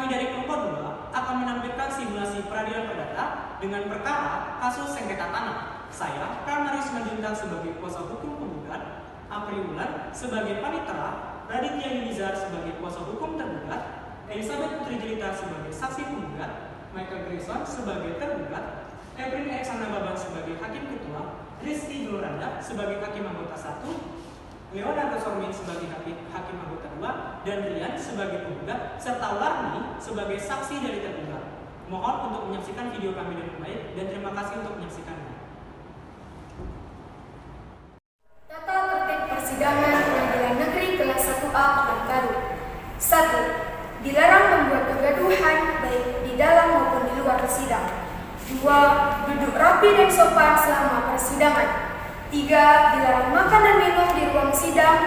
Kami dari kelompok 2 akan menampilkan simulasi peradilan perdata dengan perkara kasus sengketa tanah. Saya, Pramari Simanjuntak sebagai kuasa hukum penggugat, Apri Wulan sebagai panitera, Raditya Yunizar sebagai kuasa hukum tergugat, Elizabeth Putri Jelita sebagai saksi penggugat, Michael Grayson sebagai tergugat, Evelyn Alexandra Baban sebagai hakim ketua, Rizky Juluranda sebagai hakim anggota 1, Leonardo Sormin sebagai hakim anggota 2, dan Rian sebagai penggugat, serta Warni sebagai saksi dari tergugat. Mohon untuk menyaksikan video kami dengan baik dan terima kasih untuk menyaksikannya. Tata tertib persidangan Pengadilan Negeri kelas 1A Pekanbaru. 1. Dilarang membuat kegaduhan baik di dalam maupun di luar sidang. 2. Duduk rapi dan sopan selama persidangan. 3. Dilarang makan dan minum di ruang sidang.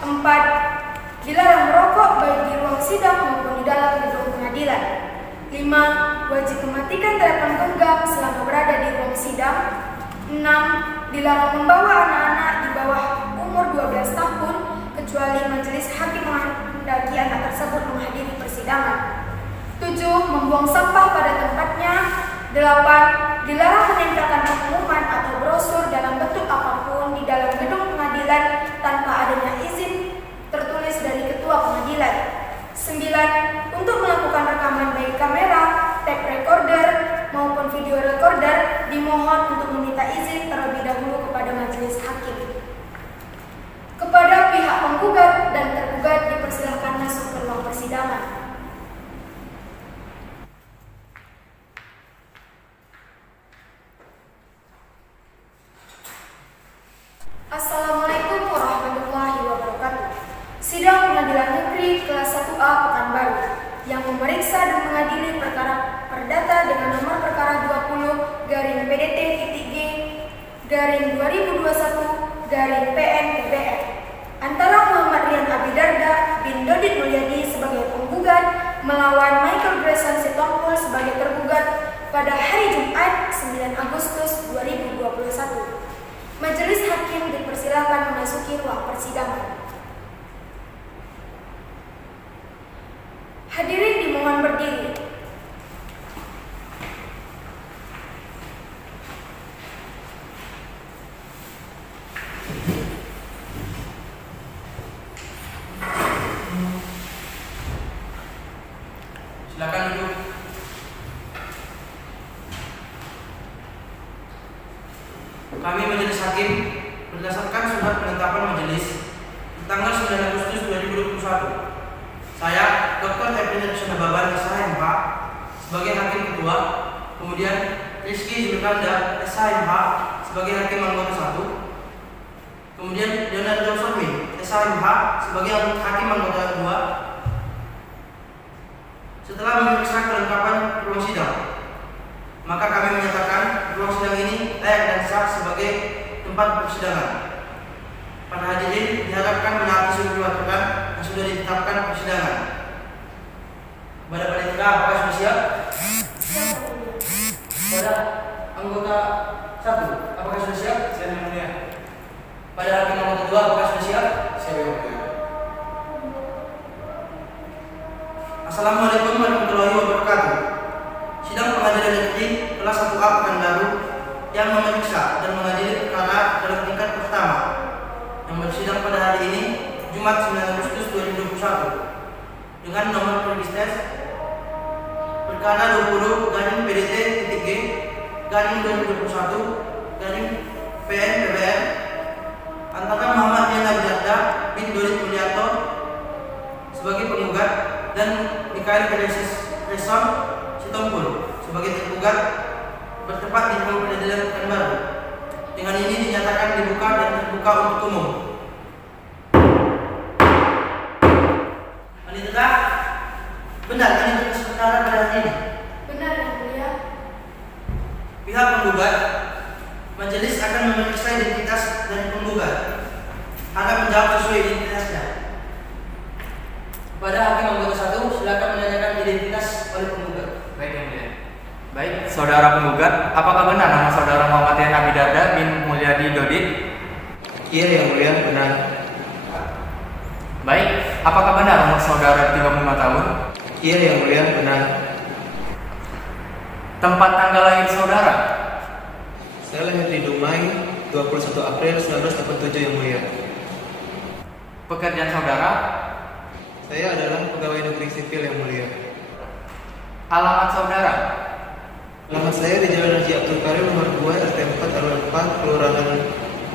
4. Dilarang merokok baik di ruang sidang maupun di dalam gedung pengadilan. 5. Wajib mematikan telepon genggam selama berada di ruang sidang. 6. Dilarang membawa anak-anak di bawah umur 12 tahun kecuali majelis hakim menghendaki anak tersebut menghadiri persidangan. 7. Membuang sampah pada tempatnya. 8. Dilarang menempelkan pengumuman atau brosur dalam bentuk apapun di dalam gedung pengadilan tanpa adanya izin tertulis dari ketua pengadilan. 9. Untuk melakukan rekaman baik kamera, tape recorder, maupun video recorder dimohon untuk meminta izin terlebih dahulu kepada majelis hakim. Kepada pihak penggugat dan tergugat dipersilahkan masuk ke ruang persidangan. Assalamualaikum warahmatullahi wabarakatuh. Sidang Pengadilan Negeri kelas 1A Pekanbaru yang memeriksa dan mengadili perkara perdata dengan nomor perkara 20-PT-G-2021-PN-PBN antara Muhammad Rian Abidarda bin Dodit Mulyadi sebagai penggugat melawan Michael Grayson Sitompul sebagai tergugat pada hari Jumat 9 Agustus 2021. Majelis hakim dipersilakan memasuki ruang persidangan. Hadirin dimohon berdiri. Silakan duduk. Kami majelis hakim berdasarkan surat penetapan majelis tanggal 9 Agustus 2021. Saya, Dr. Evelyn Alexandra Baban, SHMH, sebagai hakim ketua, kemudian Rizky Juluranda, SHMH, sebagai hakim anggota 1, kemudian Leonardo Sormin, SHMH, sebagai hakim anggota 2. Setelah memeriksa kelengkapan ruang sidang, maka kami menyatakan ruang sidang ini layak dan sah sebagai tempat persidangan. Para hadirin diharapkan menaati seluruh aturan yang sudah ditetapkan persidangan. Kepada panitia, apakah sudah siap? Pada anggota 1, apakah sudah siap? Siap, yang mulia. Pada hakim anggota 2, apakah sudah siap? Siap, yang mulia. Assalamualaikum warahmatullahi wabarakatuh. Sidang Pengadilan Negeri kelas 1A Pekanbaru yang memeriksa dan mengadili perkara dalam tingkat pertama yang bersidang pada hari ini Jumat 9 Agustus 2021 dengan nomor pergistes perkara 20-PDT-G-2021-PN-PBN antara Muhammad Rian Abidarda bin Dodit Mulyadi sebagai penggugat dan Michael Grayson Sitompul sebagai tergugat bertempat di ruang pengadilan Pekanbaru. Dengan ini dinyatakan dibuka dan terbuka untuk umum. Panitera, benar kan itu perkara pada hari ini? Benar, yang mulia. Pihak penggugat, majelis akan memeriksa identitas dari penggugat. Harap menjawab sesuai identitasnya. Pada hakim anggota 1, silakan menanyakan identitas oleh penggugat. Baik, yang mulia. Baik, saudara penggugat, apakah benar nama saudara Muhammad Rian Abidarda bin Mulyadi Dodit? Iya, yang mulia, benar. Baik, apakah benar umur saudara 35 tahun? Iya yang mulia, benar. Tempat tanggal lahir saudara? Saya lahir di Dumai 21 April 1987 yang mulia. Pekerjaan saudara? Saya adalah pegawai negeri sipil yang mulia. Alamat saudara? Alamat saya di Jalan Haji Abdul Karim nomor 2 RT 4 RW 4 Kelurahan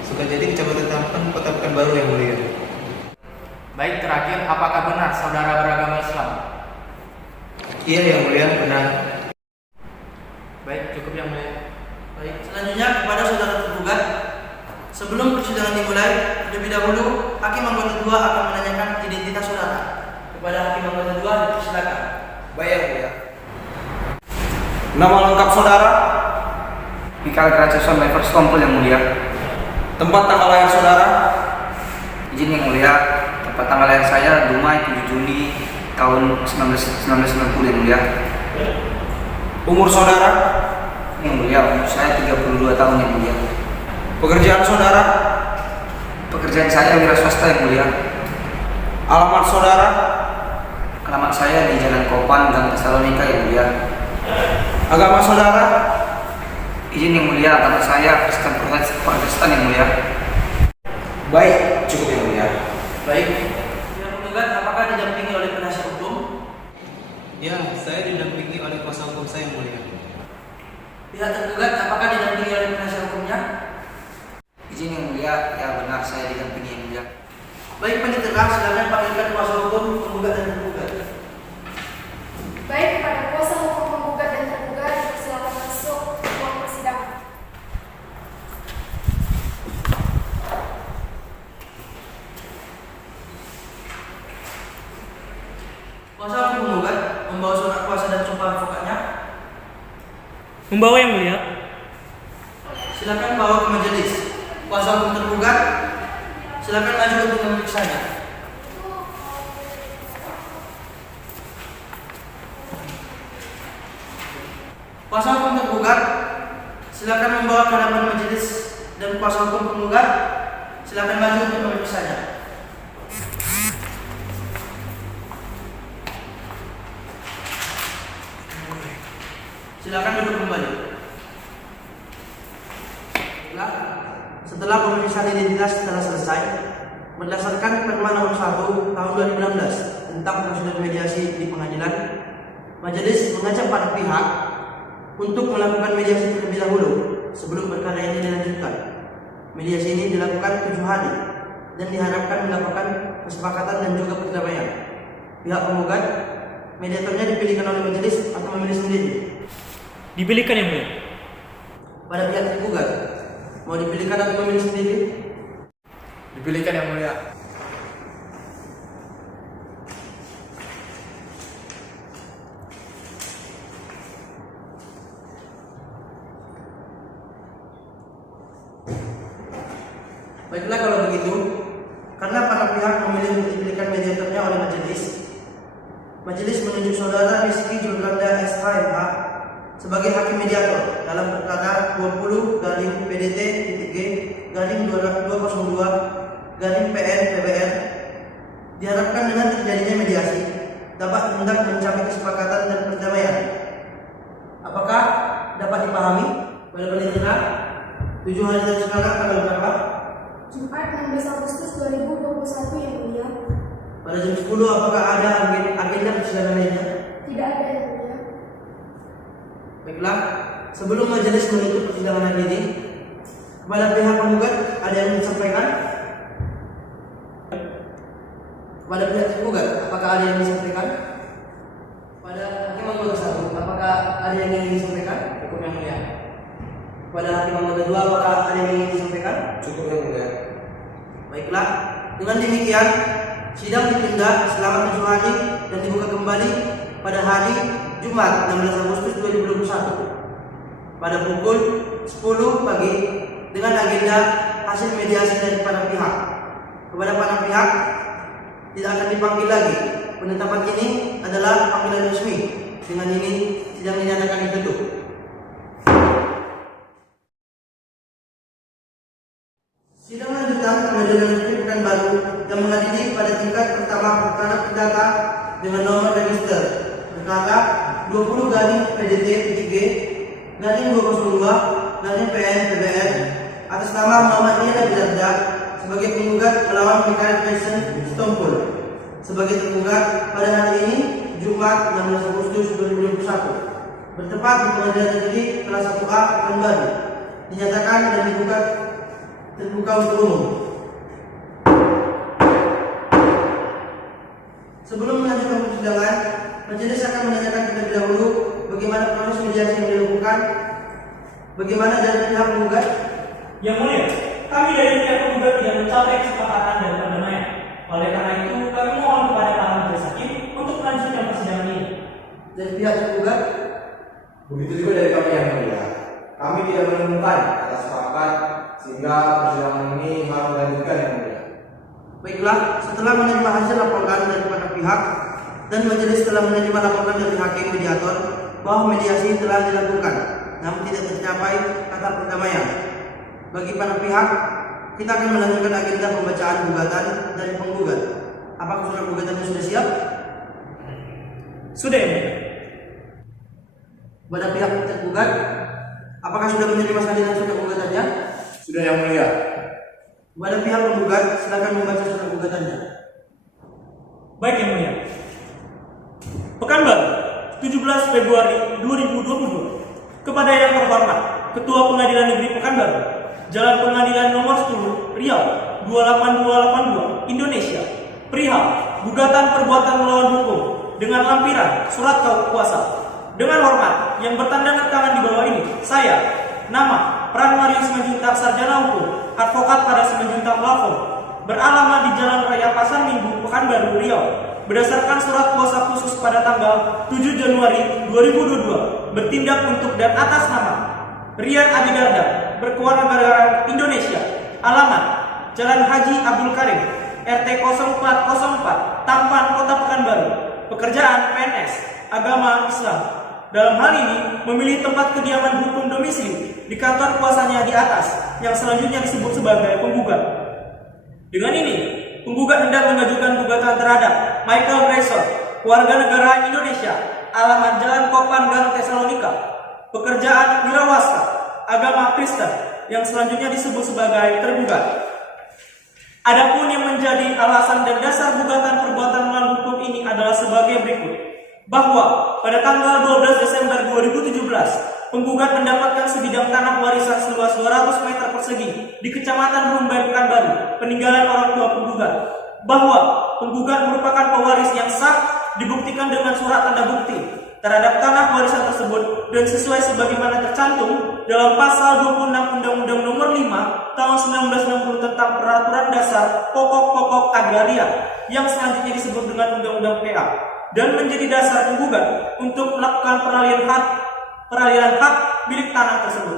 Sukajadi Kecamatan Tampan Kota Pekanbaru yang mulia. Baik, terakhir, apakah benar saudara beragama Islam? Iya yang mulia, benar. Baik, cukup yang mulia. Baik, selanjutnya kepada saudara tergugat. Sebelum persidangan dimulai, terlebih dahulu hakim anggota 2 akan menanyakan identitas saudara. Kepada hakim anggota 2 dipersilakan. Baik yang mulia. Nama lengkap saudara? Mikael Graceson Lever Stompel yang mulia. Tempat tanggal lahir saudara? Izin yang mulia, tempat tanggal lahir saya Dumai 7 Juni tahun 1990 yang mulia. Umur saudara? Yang mulia, umur saya 32 tahun yang mulia. Pekerjaan saudara? Pekerjaan saya wira swasta yang mulia. Alamat saudara? Alamat saya di Jalan Kopan, Gang Tesalonika yang mulia. Agama saudara? Izin yang mulia, agama saya Protestan yang mulia. Baik, cukup yang mulia. Baik. Yang tergugat apakah didampingi oleh penasihat hukum? Ya, saya didampingi oleh kuasa hukum saya yang mulia. Pihak tergugat apakah didampingi oleh penasihat hukumnya? Izin yang mulia, ya benar saya didampingi yang mulia. Baik, peniterah, silakan panggilkan kuasa hukum penggugat dan tergugat. Baik, kepada kuasa hukum penggugat dan tergugat, silakan masuk ke ruang persidangan. Kuasa hukum penggugat membawa surat kuasa dan sumpah advokatnya. Membawa yang mulia. Silakan bawa ke majelis. Kuasa hukum tergugat, silakan maju untuk memeriksanya. Kuasa hukum tergugat, silakan membawa ke hadapan majelis dan kuasa hukum penggugat, silakan maju untuk memeriksanya. Silakan duduk kembali. Setelah pemeriksaan identitas telah selesai, berdasarkan Perma Nomor 1 Tahun 2016 tentang prosedur mediasi di pengadilan, majelis mengajak para pihak untuk melakukan mediasi terlebih dahulu sebelum perkara ini dilanjutkan. Mediasi ini dilakukan 7 hari dan diharapkan mendapatkan kesepakatan dan juga perdamaian. Pihak penggugat, mediatornya dipilihkan oleh majelis atau memilih sendiri? Dipilihkan yang mulia. Pada pihak tergugat, mau dipilihkan atau memilih sendiri? Dipilihkan yang mulia. Baiklah kalau begitu, karena para pihak memilih untuk dipilihkan mediatornya oleh majelis menunjuk saudara Rizky Julanda SHMH sebagai hakim mediator dalam perkara 20-PDT-G-202-PN-PBR. Diharapkan dengan terjadinya mediasi dapat hendak mencapai kesepakatan dan perdamaian. Apakah dapat dipahami? Pada penelitian 7 hari dari sekarang tanggal berapa? Jumat 16 Agustus 2021 yang mulia. Pada jam 10 apakah ada agenda persidangan lainnya? Tidak ada yang mulia. Baiklah, sebelum majelis menutup persidangan hari ini, kepada pihak penggugat ada yang disampaikan? Kepada pihak tergugat, apakah ada yang disampaikan? Pada hakim anggota 1, apakah ada yang ingin disampaikan? Cukup yang mulia. Pada hakim anggota 2, apakah ada yang ingin disampaikan? Cukup yang mulia. Baiklah, dengan demikian sidang ditunda selama 7 hari dan dibuka kembali pada hari Jumat 16 Agustus 2021 pada pukul 10 pagi dengan agenda hasil mediasi dari para pihak. Kepada para pihak tidak akan dipanggil lagi. Penetapan ini adalah panggilan resmi. Dengan ini sidang dinyatakan ditutup. Sidang lanjutan Pengadilan Negeri Pekanbaru yang mengadili pada tingkat pertama perkara perdata dengan nomor register perkara 20 garing PDT P3 garing 202/PN/PBN atas nama Muhammad Rian Nabi Darda sebagai penggugat melawan Michael Tyson Stompul sebagai tergugat pada hari ini Jumat 16 Agustus 2021 bertempat di Pengadilan Negeri Kelas 1A Pekanbaru, dinyatakan dan dibuka terbuka untuk umum. Sebelum melanjutkan persidangan, majelis akan menanyakan terlebih dahulu bagaimana proses mediasi yang dilakukan, bagaimana dari pihak penggugat. Yang mulia, kami dari pihak penggugat tidak mencapai kesepakatan dan perdamaian. Oleh karena itu, kami mohon kepada para majelis hakim untuk melanjutkan persidangan ini. Dari pihak penggugat, begitu juga dari kami yang mulia. Kami tidak menemukan kata sepakat sehingga persidangan ini harus dilanjutkan yang mulia. baiklah, setelah menerima hasil laporan dari para pihak dan majelis telah menerima laporan dari hakim mediator bahwa mediasi telah dilakukan, namun tidak tercapai kata perdamaian. Bagi para pihak, kita akan melanjutkan agenda pembacaan gugatan dari penggugat. Apakah surat gugatannya sudah siap? Sudah, yang mulia. Pada pihak tergugat, apakah sudah menerima salinan surat gugatannya? Sudah yang mulia. Pada pihak penggugat, silakan membaca surat gugatannya. Baik, yang mulia. Pekanbaru, 17 Februari 2022. Kepada yang terhormat, Ketua Pengadilan Negeri Pekanbaru, Jalan Pengadilan Nomor 10, Riau, 28282, Indonesia. Perihal gugatan perbuatan melawan hukum dengan lampiran surat kuasa. Dengan hormat yang bertanda tangan di bawah ini, saya, nama Pran Marius Manjuntak, sarjana hukum, advokat pada Simanjuntak Law Firm, beralamat di Jalan Raya Pasar Minggu, Pekanbaru, Riau, berdasarkan surat kuasa khusus pada tanggal 7 Januari 2022, bertindak untuk dan atas nama Rian Abi Darda, berkewarganegaraan Indonesia, alamat Jalan Haji Abdul Karim, RT 0404, Tampan, Kota Pekanbaru, pekerjaan PNS, agama Islam. Dalam hal ini, memilih tempat kediaman hukum domisili di kantor kuasanya di atas, yang selanjutnya disebut sebagai penggugat. Dengan ini, penggugat hendak mengajukan gugatan terhadap Michael Grayson, warga negara Indonesia, alamat Jalan Kopan Gang Tesalonika, pekerjaan wirausaha, agama Kristen, yang selanjutnya disebut sebagai tergugat. Adapun yang menjadi alasan dan dasar gugatan perbuatan melawan hukum ini adalah sebagai berikut. Bahwa pada tanggal 12 Desember 2017, penggugat mendapatkan sebidang tanah warisan seluas 200 meter persegi di Kecamatan Rumbai, Pekanbaru, peninggalan orang tua penggugat. Bahwa penggugat merupakan pewaris yang sah dibuktikan dengan surat tanda bukti terhadap tanah warisan tersebut dan sesuai sebagaimana tercantum dalam pasal 26 Undang-Undang Nomor 5 Tahun 1960 tentang Peraturan Dasar Pokok-pokok Agraria yang selanjutnya disebut dengan Undang-Undang PA, dan menjadi dasar penggugat untuk melakukan peralihan hak milik tanah tersebut.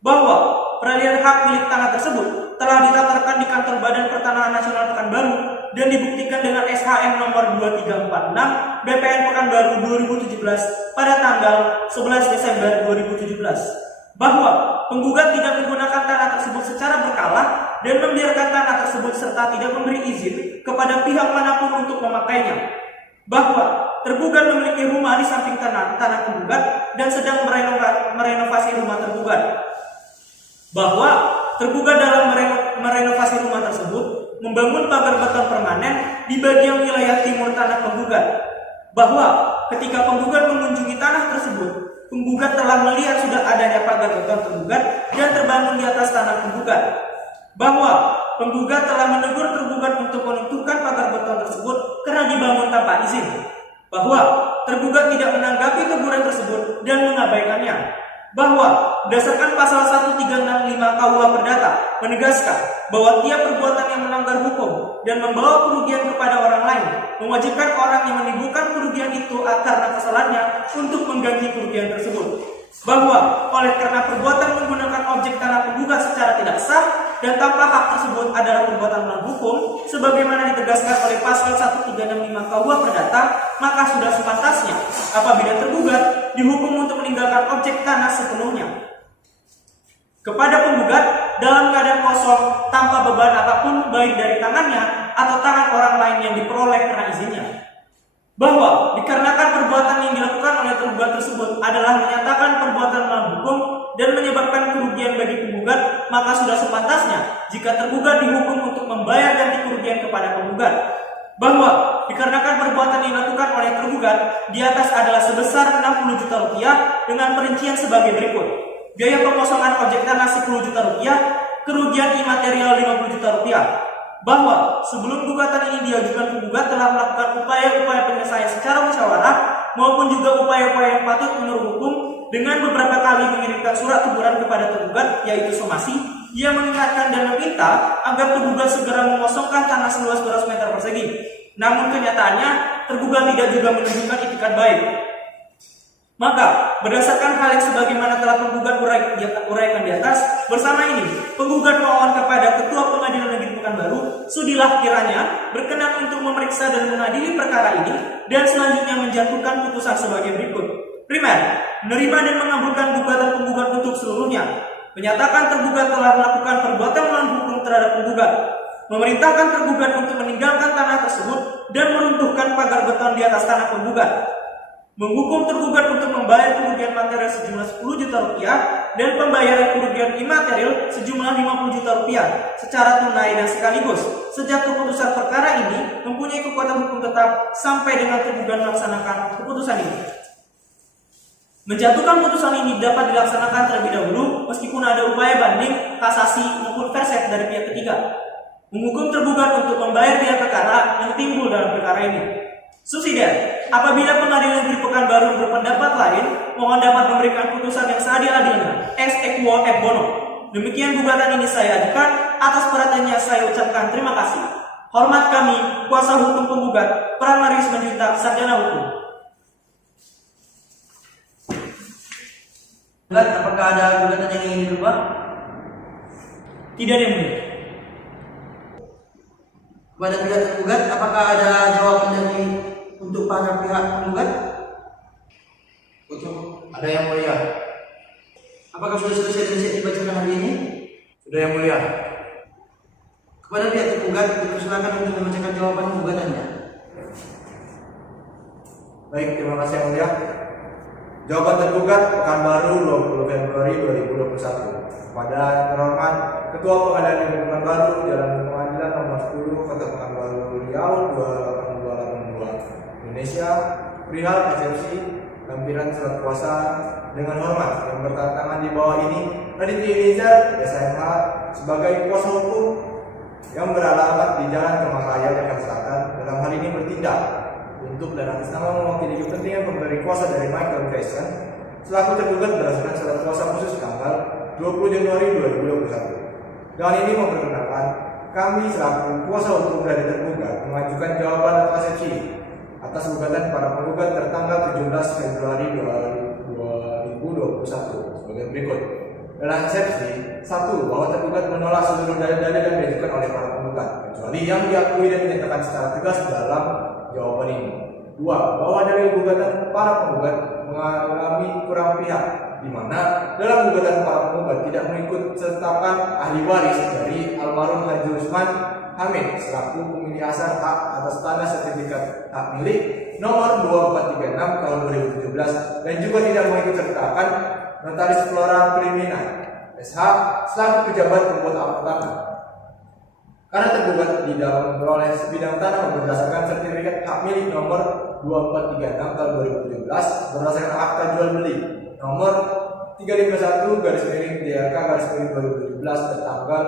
Bahwa peralihan hak milik tanah tersebut telah didaftarkan di kantor Badan Pertanahan Nasional Pekanbaru dan dibuktikan dengan SHM nomor 2346 BPN Pekanbaru 2017 pada tanggal 11 Desember 2017. Bahwa penggugat tidak menggunakan tanah tersebut secara berkala dan membiarkan tanah tersebut serta tidak memberi izin kepada pihak manapun untuk memakainya. Bahwa tergugat memiliki rumah di samping tanah penggugat dan sedang merenovasi rumah tergugat. Bahwa tergugat dalam merenovasi rumah tersebut membangun pagar beton permanen di bagian wilayah timur tanah penggugat. Bahwa ketika penggugat mengunjungi tanah tersebut, penggugat telah melihat sudah adanya pagar beton tergugat dan terbangun di atas tanah penggugat. Bahwa penggugat telah menegur tergugat untuk menentukan pagar beton tersebut karena dibangun tanpa izin. Bahwa tergugat tidak menanggapi teguran tersebut dan mengabaikannya. Bahwa berdasarkan pasal 1365 KUH Perdata menegaskan bahwa tiap perbuatan yang melanggar hukum dan membawa kerugian kepada orang lain mewajibkan orang yang menimbulkan kerugian itu karena kesalahannya untuk mengganti kerugian tersebut. Bahwa oleh karena perbuatan menggunakan objek tanah penggugat secara tidak sah dan tanpa hak tersebut adalah perbuatan melawan hukum sebagaimana ditegaskan oleh pasal 1365 KUH Perdata, maka sudah sepantasnya apabila tergugat dihukum untuk meninggalkan objek tanah sepenuhnya kepada penggugat dalam keadaan kosong tanpa beban apapun baik dari tangannya atau tangan orang lain yang diperoleh karena izinnya. Bahwa dikarenakan perbuatan tergugat tersebut adalah menyatakan perbuatan melawan hukum dan menyebabkan kerugian bagi penggugat, maka sudah sepantasnya jika tergugat dihukum untuk membayar ganti kerugian kepada penggugat. Bahwa dikarenakan perbuatan yang dilakukan oleh tergugat di atas adalah sebesar 60 juta rupiah dengan perincian sebagai berikut. Biaya pengosongan objek tanah 10 juta rupiah, kerugian imaterial 50 juta rupiah. Bahwa sebelum gugatan ini diajukan, penggugat telah melakukan upaya-upaya penyelesaian secara musyawarah maupun juga upaya-upaya yang patut menurut hukum dengan beberapa kali mengirimkan surat teguran kepada tergugat, yaitu somasi, yang mengingatkan dan meminta agar tergugat segera mengosongkan tanah seluas 200 meter persegi. Namun kenyataannya tergugat tidak juga menunjukkan itikat baik. Maka, berdasarkan hal yang sebagaimana telah penggugat uraikan di atas, bersama ini, penggugat mohon kepada Ketua Pengadilan Negeri Pekanbaru, Sudilah kiranya berkenan untuk memeriksa dan mengadili perkara ini, dan selanjutnya menjatuhkan putusan sebagai berikut. Primer, menerima dan mengabulkan gugatan penggugat untuk seluruhnya. Menyatakan tergugat telah melakukan perbuatan melawan hukum terhadap penggugat. Memerintahkan tergugat untuk meninggalkan tanah tersebut dan meruntuhkan pagar beton di atas tanah penggugat. Menghukum tergugat untuk membayar kerugian material sejumlah 10 juta rupiah dan pembayaran kerugian imaterial sejumlah 50 juta rupiah secara tunai dan sekaligus. Sejak keputusan perkara ini mempunyai kekuatan hukum tetap sampai dengan tergugat melaksanakan keputusan ini. Menjatuhkan putusan ini dapat dilaksanakan terlebih dahulu meskipun ada upaya banding, kasasi maupun verset dari pihak ketiga. Menghukum tergugat untuk membayar biaya perkara yang timbul dalam perkara ini. Subsidiar, apabila Pengadilan Negeri Pekanbaru berpendapat lain, mohon dapat memberikan putusan yang seadil-adilnya, ex equo et bono. Demikian gugatan ini saya ajukan, atas perhatiannya saya ucapkan terima kasih. Hormat kami, kuasa hukum penggugat, Pramarius Manjuntak, Sarjana Hukum. Apakah ada gugatan yang ingin dirubah? Tidak ada yang mulia. Kepada pihak tergugat, apakah ada jawaban dari untuk para pihak penggugat? Ada yang mulia. Apakah sudah selesai dan siap dibacakan hari ini? Sudah yang mulia. Kepada pihak tergugat, dipersilakan untuk membacakan jawaban gugatannya. Baik, terima kasih yang mulia. Jawaban tergugat Pekanbaru 20 Februari 2021 kepada yang terhormat Ketua Pengadilan Negeri Pekanbaru, Jalan Pengadilan nomor 10, Kota Pekanbaru, Riau 28282 Indonesia, perihal eksepsi lampiran surat kuasa dengan hormat yang bertantangan di bawah ini Raditya Eliezer SMH sebagai kuasa hukum yang beralamat di Jalan Kemang Raya, Jakarta Selatan dalam hal ini bertindak untuk dan atas nama mewakili kepentingan pemberi kuasa dari Michael Grayson selaku tergugat berdasarkan surat kuasa khusus tanggal 20 Januari 2021. Dengan ini memperkenalkan kami selaku kuasa hukum dari tergugat mengajukan jawaban atau eksepsi atas gugatan para penggugat tertanggal 17 Februari 2021 sebagai berikut. Dalam eksepsi, 1. Bahwa tergugat menolak seluruh dalil-dalil yang diajukan oleh para penggugat kecuali yang diakui dan dinyatakan secara tegas dalam jawaban ini. 2. Bahwa dari gugatan para penggugat mengalami kurang pihak, di mana dalam gugatan para penggugat tidak mengikut sertakan ahli waris dari almarhum Haji Usman Hamid selaku pemilik asal hak atas tanah sertifikat hak milik nomor 2436 tahun 2017 dan juga tidak mengikut sertakan Notaris Flora Krimina SH selaku pejabat pembuat akta tanah. Karena tergugat di dalam memperoleh sebidang tanah berdasarkan sertifikat hak milik nomor 2436 tahun 2017 berdasarkan akta jual beli nomor 351 /DRK/2017 tertanggal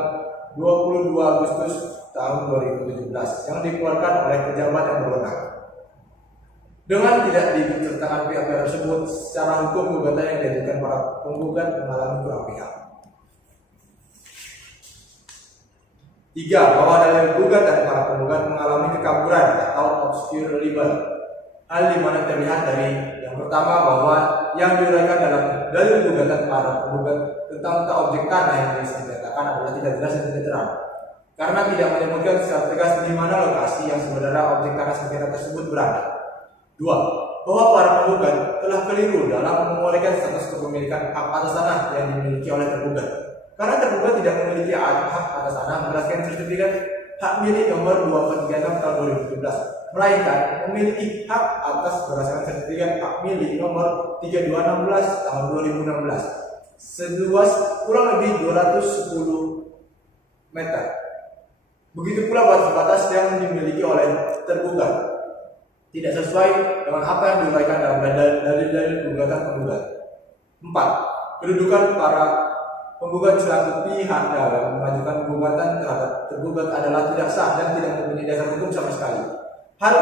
22 Agustus tahun 2017 yang dikeluarkan oleh pejabat yang berwenang. Dengan tidak disertakan pihak-pihak tersebut, secara hukum gugatan yang diajukan para penggugat mengalami kurang pihak. 3. Bahwa dalil gugatan para penggugat mengalami kekaburan atau obscure libel. Hal di mana terlihat dari yang pertama bahwa yang diuraikan dalam dalil gugatan para penggugat tentang objek tanah yang disengketakan adalah tidak jelas dan tidak terang. Karena tidak menyebutkan secara tegas di mana lokasi yang sebenarnya objek tanah sengketa tersebut berada. 2. Bahwa para penggugat telah keliru dalam memulihkan status kepemilikan hak atas tanah yang dimiliki oleh tergugat. Karena tergugat tidak memiliki hak atas tanah berdasarkan sertifikat hak milik nomor 2436 tahun 2017 melainkan memiliki hak atas berdasarkan sertifikat hak milik nomor 3216 tahun 2016 seluas kurang lebih 210 meter. Begitu pula batas-batas yang dimiliki oleh tergugat tidak sesuai dengan apa yang diuraikan dalam dalil-dalil gugatan penggugat. 4. Kedudukan para penggugat selaku pihak dalam mengajukan gugatan terhadap tergugat adalah tidak sah dan tidak mempunyai dasar hukum sama sekali. Hal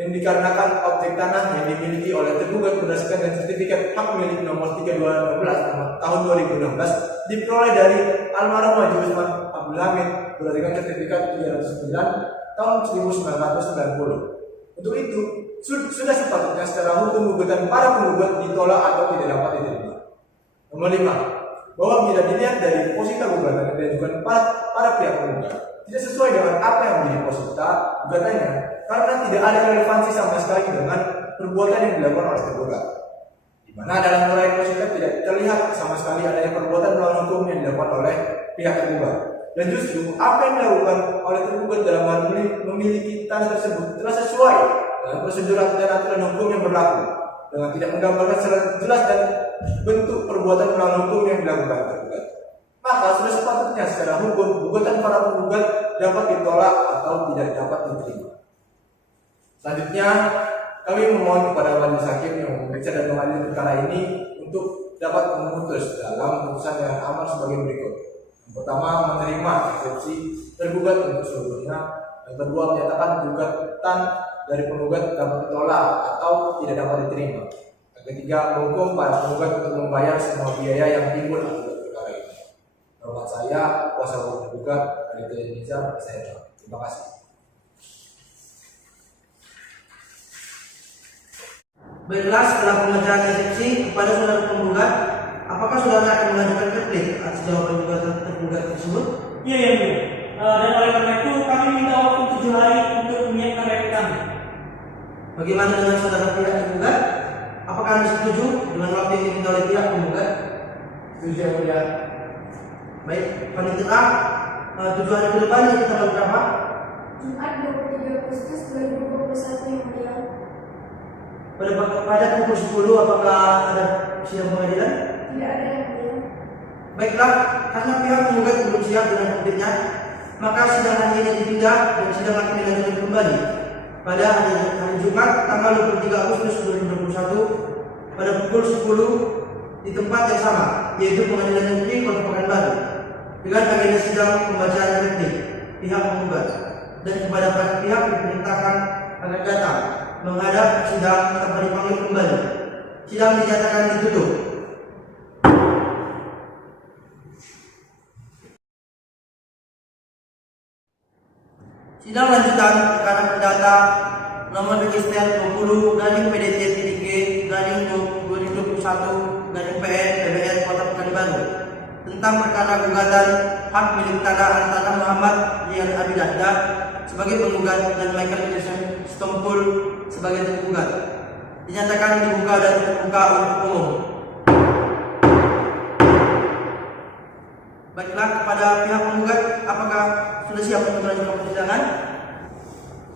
yang dikarenakan objek tanah yang dimiliki oleh tergugat berdasarkan sertifikat hak milik nomor 3216 tahun 2016 diperoleh dari almarhum Haji Usman Abdul Hamid berdasarkan sertifikat 309 tahun 1990. Untuk itu, sudah sepatutnya secara hukum gugatan para penggugat ditolak atau tidak dapat diterima. Nomor 5. Bahwa bila dilihat dari posita gugatan yang diajukan para pihak penggugat tidak sesuai dengan apa yang menjadi posita gugatannya karena tidak ada relevansi sama sekali dengan perbuatan yang dilakukan oleh tergugat. Di mana dalam uraian posita tidak terlihat sama sekali adanya perbuatan melawan hukum yang dilakukan oleh pihak tergugat. Dan justru apa yang dilakukan oleh tergugat dalam hal memiliki tanah tersebut telah sesuai dengan prosedur dan aturan hukum yang berlaku dengan tidak menggambarkan secara jelas dan bentuk perbuatan melawan hukum yang dilakukan tergugat. Maka sudah sepatutnya secara hukum gugatan para penggugat dapat ditolak atau tidak dapat diterima. Selanjutnya kami memohon kepada majelis hakim yang memeriksa dan mengadili perkara ini untuk dapat memutus dalam putusan yang aman sebagai berikut. Yang pertama, menerima eksepsi tergugat untuk seluruhnya. Yang kedua, menyatakan gugatan dari penggugat dapat ditolak atau tidak dapat diterima. Yang ketiga, menghukum para penggugat untuk membayar semua biaya yang timbul akibat perkara ini. Hormat saya, kuasa hukum tergugat dari Nizar, saya. Terima kasih. Baiklah, setelah pembacaan eksepsi kepada saudara penggugat, apakah saudara akan mengajukan replik atas jawaban gugatan tergugat tersebut? Iya, ya, Bu. Dan oleh karena itu kami minta waktu 7 hari untuk menyiapkan replik kami. Bagaimana dengan saudara pihak tergugat? Apakah Anda setuju dengan waktu yang diminta oleh pihak penggugat? Setuju, yang mulia. Baik, panitia, 7 hari ke depan ini tanggal berapa? Jumat 23 Agustus 2021 yang mulia. Pada pukul 10 apakah ada sidang pengadilan? Tidak ada yang mulia. Baiklah, karena pihak penggugat belum siap dengan repliknya, maka sidang hari ini dipindah dan sidang akan dilanjutkan kembali pada hari Jumat tanggal 23 Agustus 2021 pada pukul 10 di tempat yang sama, yaitu Pengadilan Negeri Kota Pekanbaru, dengan agenda sidang pembacaan replik pihak penggugat dan kepada pihak diperintahkan agar datang menghadap sidang tanpa dipanggil kembali. Sidang dinyatakan ditutup. Sidang lanjutan perkara perdata nomor register 20/PDT-2021/PN Kota Pekanbaru tentang perkara gugatan hak milik tanah antara Muhammad Rian Abidahda sebagai penggugat dan Michael Jackson Stompul sebagai tergugat dinyatakan dibuka dan terbuka untuk umum. Baiklah, kepada pihak penggugat, apakah sudah siap untuk melanjutkan persidangan?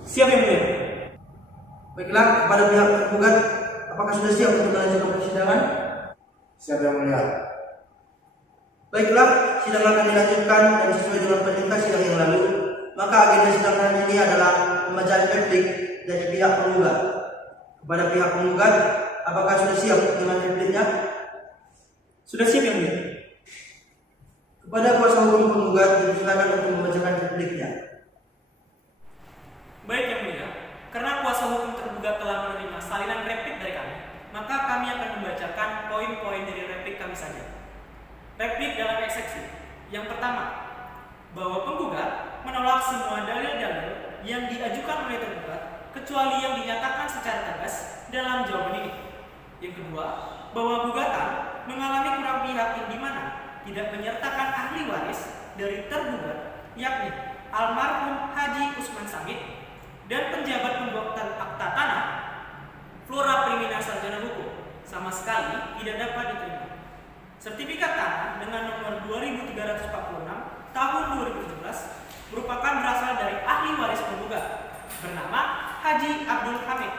Siap, yang mulia. Baiklah, kepada pihak tergugat, apakah sudah siap untuk melanjutkan persidangan? Siap, yang mulia. Baiklah, sidang akan dilanjutkan dan sesuai dengan perintah sidang yang lalu, maka agenda sidang hari ini adalah pembacaan replik dari pihak penggugat. Kepada pihak penggugat, apakah sudah siap dengan repliknya? Sudah siap, yang mulia. Kepada kuasa hukum penggugat, dipersilakan untuk membacakan repliknya. Baik, yang mulia. Karena kuasa hukum tergugat telah menerima salinan replik dari kami, maka kami akan membacakan poin-poin dari replik kami saja. Replik dalam eksepsi. Yang pertama, bahwa penggugat menolak semua dalil-dalil yang diajukan oleh tergugat kecuali yang dinyatakan secara tegas dalam jawaban ini. Yang kedua, bahwa gugatan mengalami kurang pihak yang dimana tidak menyertakan ahli waris dari tergugat, yakni almarhum Haji Usman Samit dan penjabat pembuatan akta tanah Flora Primina Sarjana Hukum sama sekali tidak dapat diterima. Sertifikat tanah dengan nomor 2346 tahun 2017 merupakan berasal dari ahli waris penggugat bernama Haji Abdul Hamid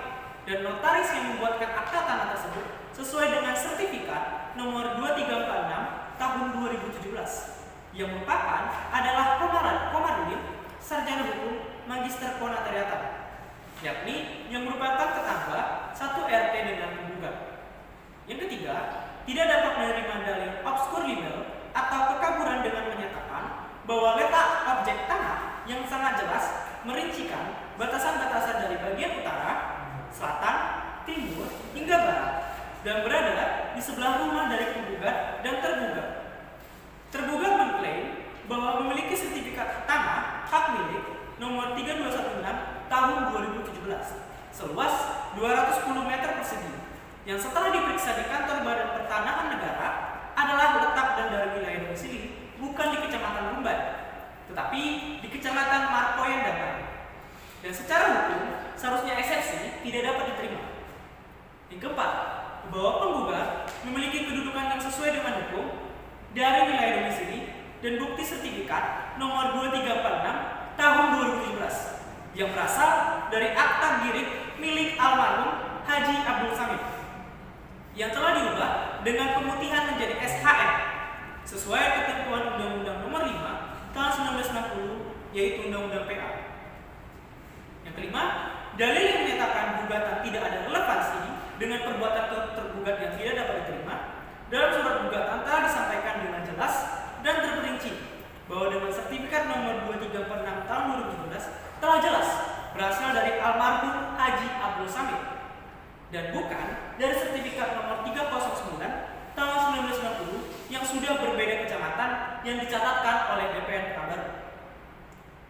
dan notaris yang membuatkan akta tanah tersebut sesuai dengan sertifikat nomor 2346 tahun 2017 yang merupakan adalah Komarudin Sarjana Hukum Magister Konatariatan, yakni yang merupakan tetangga satu RT dengan penggugat. Yang ketiga, tidak dapat menerima dalil obskur libel atau kekaburan dengan menyatakan bahwa letak objek tanah yang sangat jelas merincikan batasan-batasan dari bagian utara, selatan, timur, hingga barat dan berada di sebelah rumah dari penggugat dan tergugat. Tergugat mengklaim bahwa memiliki sertifikat tanah hak milik nomor 3216 tahun 2017 seluas 210 meter persegi yang setelah diperiksa di kantor Badan Pertanahan Negara adalah letak dan dari wilayah domisili bukan di Kecamatan Rumbai, tetapi di Kecamatan Markoyan Damai. Dan secara hukum seharusnya eksepsi tidak dapat diterima. Yang keempat, bahwa penggugat memiliki kedudukan yang sesuai dengan hukum dari wilayah domisili dan bukti sertifikat nomor 2346 tahun 2017 yang berasal dari akta girik milik almarhum Haji Abdul Hamid yang telah diubah dengan pemutihan menjadi SHM sesuai ketentuan Undang-Undang Nomor 5 tahun 1960 yaitu Undang-Undang PA. Yang kelima, dalil yang menyatakan gugatan tidak ada relevansi dengan perbuatan tergugat yang tidak dapat diterima dalam surat gugatan telah disampaikan dengan jelas dan terperinci bahwa dengan sertifikat nomor 2346 tahun 2017 telah jelas berasal dari almarhum Haji Abdul Hamid dan bukan dari sertifikat nomor 309 tahun 1990 yang sudah berbeda kecamatan yang dicatatkan oleh BPN Pekanbaru.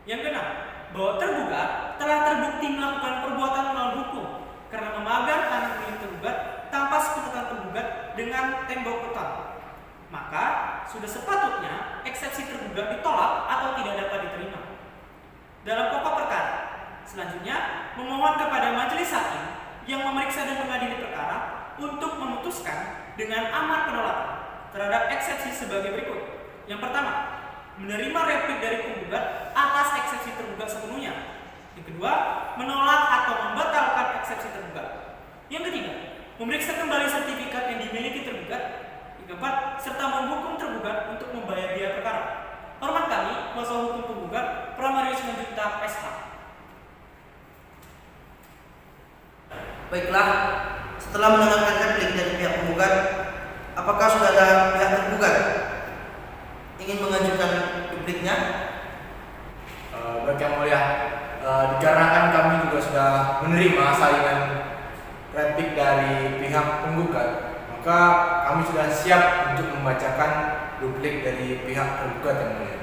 Yang keenam, bahwa tergugat telah terbukti melakukan perbuatan melawan hukum karena memagar tanah milik tergugat tanpa sepengetahuan tergugat dengan tembok beton. Maka sudah sepatutnya eksepsi tergugat ditolak atau tidak dapat diterima. Dalam pokok perkara, selanjutnya memohon kepada majelis hakim yang memeriksa dan mengadili perkara untuk memutuskan dengan amar penolakan terhadap eksepsi sebagai berikut. Yang pertama, menerima replik dari penggugat atas eksepsi tergugat sepenuhnya. Yang kedua, menolak atau membatalkan eksepsi tergugat. Yang ketiga, memeriksa kembali sertifikat yang dimiliki tergugat. Yang keempat, serta menghukum tergugat untuk membayar biaya perkara. Hormat kami, kuasa hukum penggugat, Pramarius Manjuntak SH. Baiklah, setelah mendengarkan replik dari pihak penggugat, apakah saudara pihak tergugat ingin mengajukan repliknya? Baik Yang Mulia, dikarenakan kami juga sudah menerima salinan replik dari pihak penggugat, maka kami sudah siap untuk membacakan replik dari pihak tergugat Yang Mulia.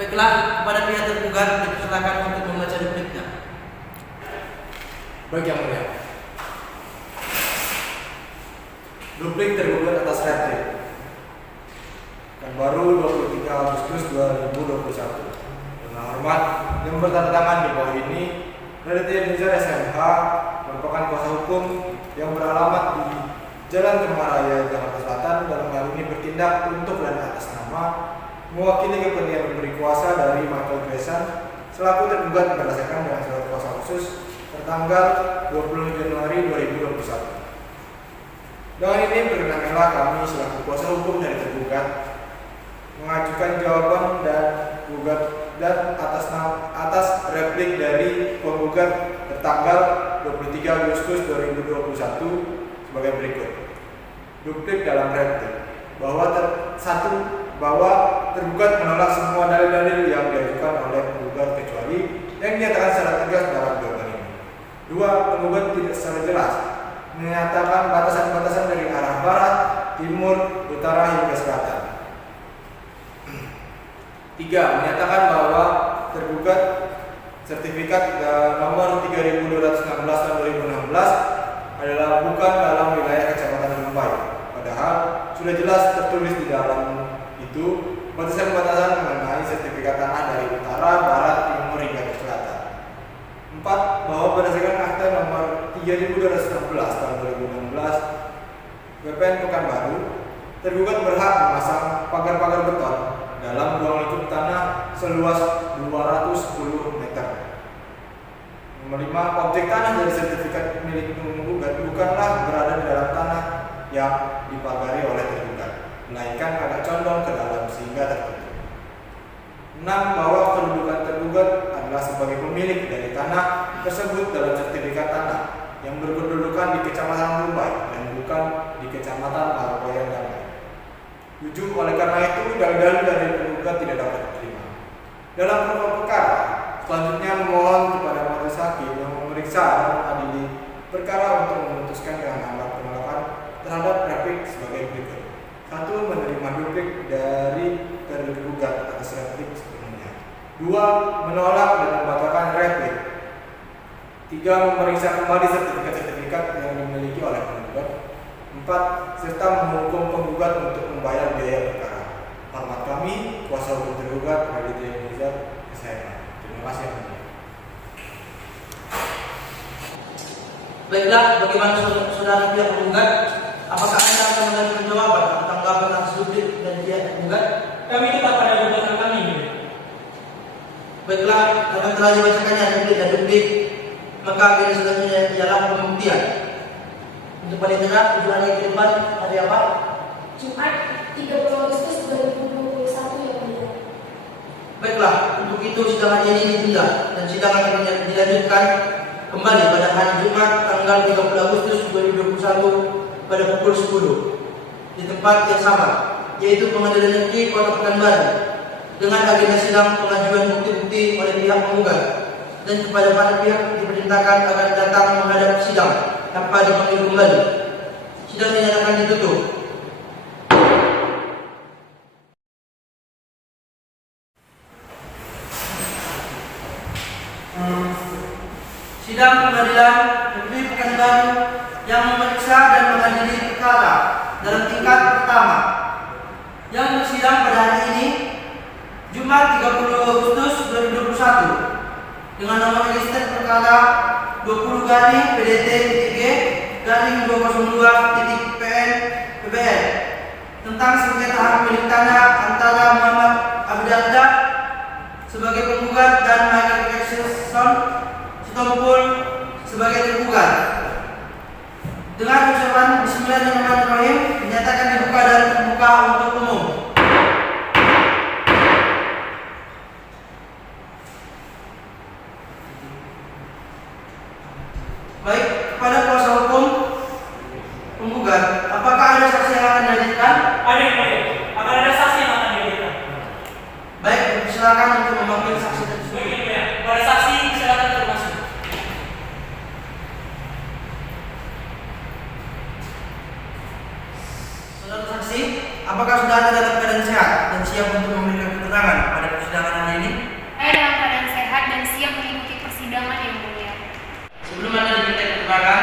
Baiklah, kepada pihak tergugat dipersilakan untuk membaca repliknya. Baik Yang Mulia. Replik tergugat atas replik Pekanbaru 23 Agustus 2021. Dengan hormat yang bertanda tangan di bawah ini, Raditya Eliezer SMH merupakan kuasa hukum yang beralamat di Jalan Kemaraya, Jakarta Selatan, dalam hal ini bertindak untuk dan atas nama mewakili kepentingan pemberi kuasa dari Michael Gresan selaku tergugat berdasarkan dengan surat kuasa khusus tertanggal 20 Januari 2021. Dengan ini perkenankanlah kami selaku kuasa hukum dari tergugat mengajukan jawaban dan gugat dan atas replik dari penggugat tertanggal 23 Agustus 2021 sebagai berikut. Replik dalam replik bahwa tergugat menolak semua dalil-dalil yang diajukan oleh penggugat kecuali yang dinyatakan secara tegas dalam jawaban ini. 2. Penggugat tidak secara jelas menyatakan batasan-batasan dari arah barat, timur, utara hingga selatan. 3. Menyatakan bahwa tergugat sertifikat nomor 3216 tahun 2016 adalah bukan dalam wilayah Kecamatan Rumbai, padahal sudah jelas tertulis di dalam itu batasan-batasan mengenai sertifikat tanah dari utara, barat, timur hingga ke selatan. 4. Bahwa berdasarkan akta nomor 3216 tahun 2016 BPN Pekanbaru, tergugat berhak memasang pagar-pagar beton dalam ruang lingkup tanah seluas 210 meter. Nomor 5, objek tanah dari sertifikat milik penggugat bukanlah berada di dalam tanah yang dipagari oleh tergugat, melainkan agak condong ke dalam sehingga tertutup. 6. Bahwa kedudukan tergugat adalah sebagai pemilik dari tanah tersebut dalam sertifikat tanah yang berkedudukan di Kecamatan Mumbai dan bukan di Kecamatan Parapoyan Damai. 7. Oleh karena itu, dalil-dalil dari penggugat tidak dapat diterima. Dalam pokok perkara, selanjutnya memohon kepada majelis hakim yang memeriksa dan mengadili perkara untuk memutuskan dengan amar penolakan terhadap replik sebagai berikut. 1. Menerima duplik dari tergugat atas replik sebelumnya. 2. Menolak dan membatalkan replik. 3. Memeriksa kembali sertifikat-sertifikat yang dimiliki oleh penggugat. 4. Serta menghukum penggugat untuk membayar biaya perkara. Hormat kami, kuasa hukum tergugat Raditya Eliezer SHM. Terima kasih. Baiklah, bagaimana saudara pihak penggugat? Apakah Anda akan memberikan jawaban tentang tanggapan atas duplik dan pihak penggugat? Kami tetap pada gugatan kami. Baiklah, karena telah dibacakannya duplik dan duplik, maka akhirnya selanjutnya ialah pembuktian. Untuk panitera, tujuan yang ke depan hari apa? Jumat 30 Agustus 2021 yang mulia. Baiklah, untuk itu sidang hari ini ditunda dan sidang akan dilanjutkan kembali pada hari Jumat tanggal 30 Agustus 2021 pada pukul 10 di tempat yang sama, yaitu Pengadilan Negeri Kota Pekanbaru, dengan agenda sidang pengajuan bukti-bukti oleh pihak penggugat dan kepada para pihak diperintahkan agar datang menghadap sidang tanpa dipanggil kembali. Sidang dinyatakan ditutup. Sidang Pengadilan Negeri Pekanbaru yang memeriksa dan mengadili perkara dalam tingkat pertama yang bersidang pada hari ini Jumat 30 Agustus 2021 dengan nomor register perkara 20-PDT-G-202.PN tentang sengketa hak milik tanah antara Muhammad Abdarda sebagai penggugat dan Michael Jackson Sitompul sebagai tergugat. Dengan ucapan Bismillahirrahmanirrahim dinyatakan dibuka dan terbuka untuk umum. Baik, kepada kuasa hukum penggugat, apakah ada saksi yang akan dihadirkan? Ada yang baik. Akan ada saksi yang akan dihadirkan. Baik, silakan untuk memanggil saksi tersebut. Baik, ya. Para saksi silakan termasuk. Saudara saksi, apakah sudah ada dalam keadaan sehat dan siap untuk memberikan keterangan pada persidangan hari ini? Saya dalam keadaan sehat dan siap mengikuti persidangan yang mulia. Sebelum Anda diminta keterangan,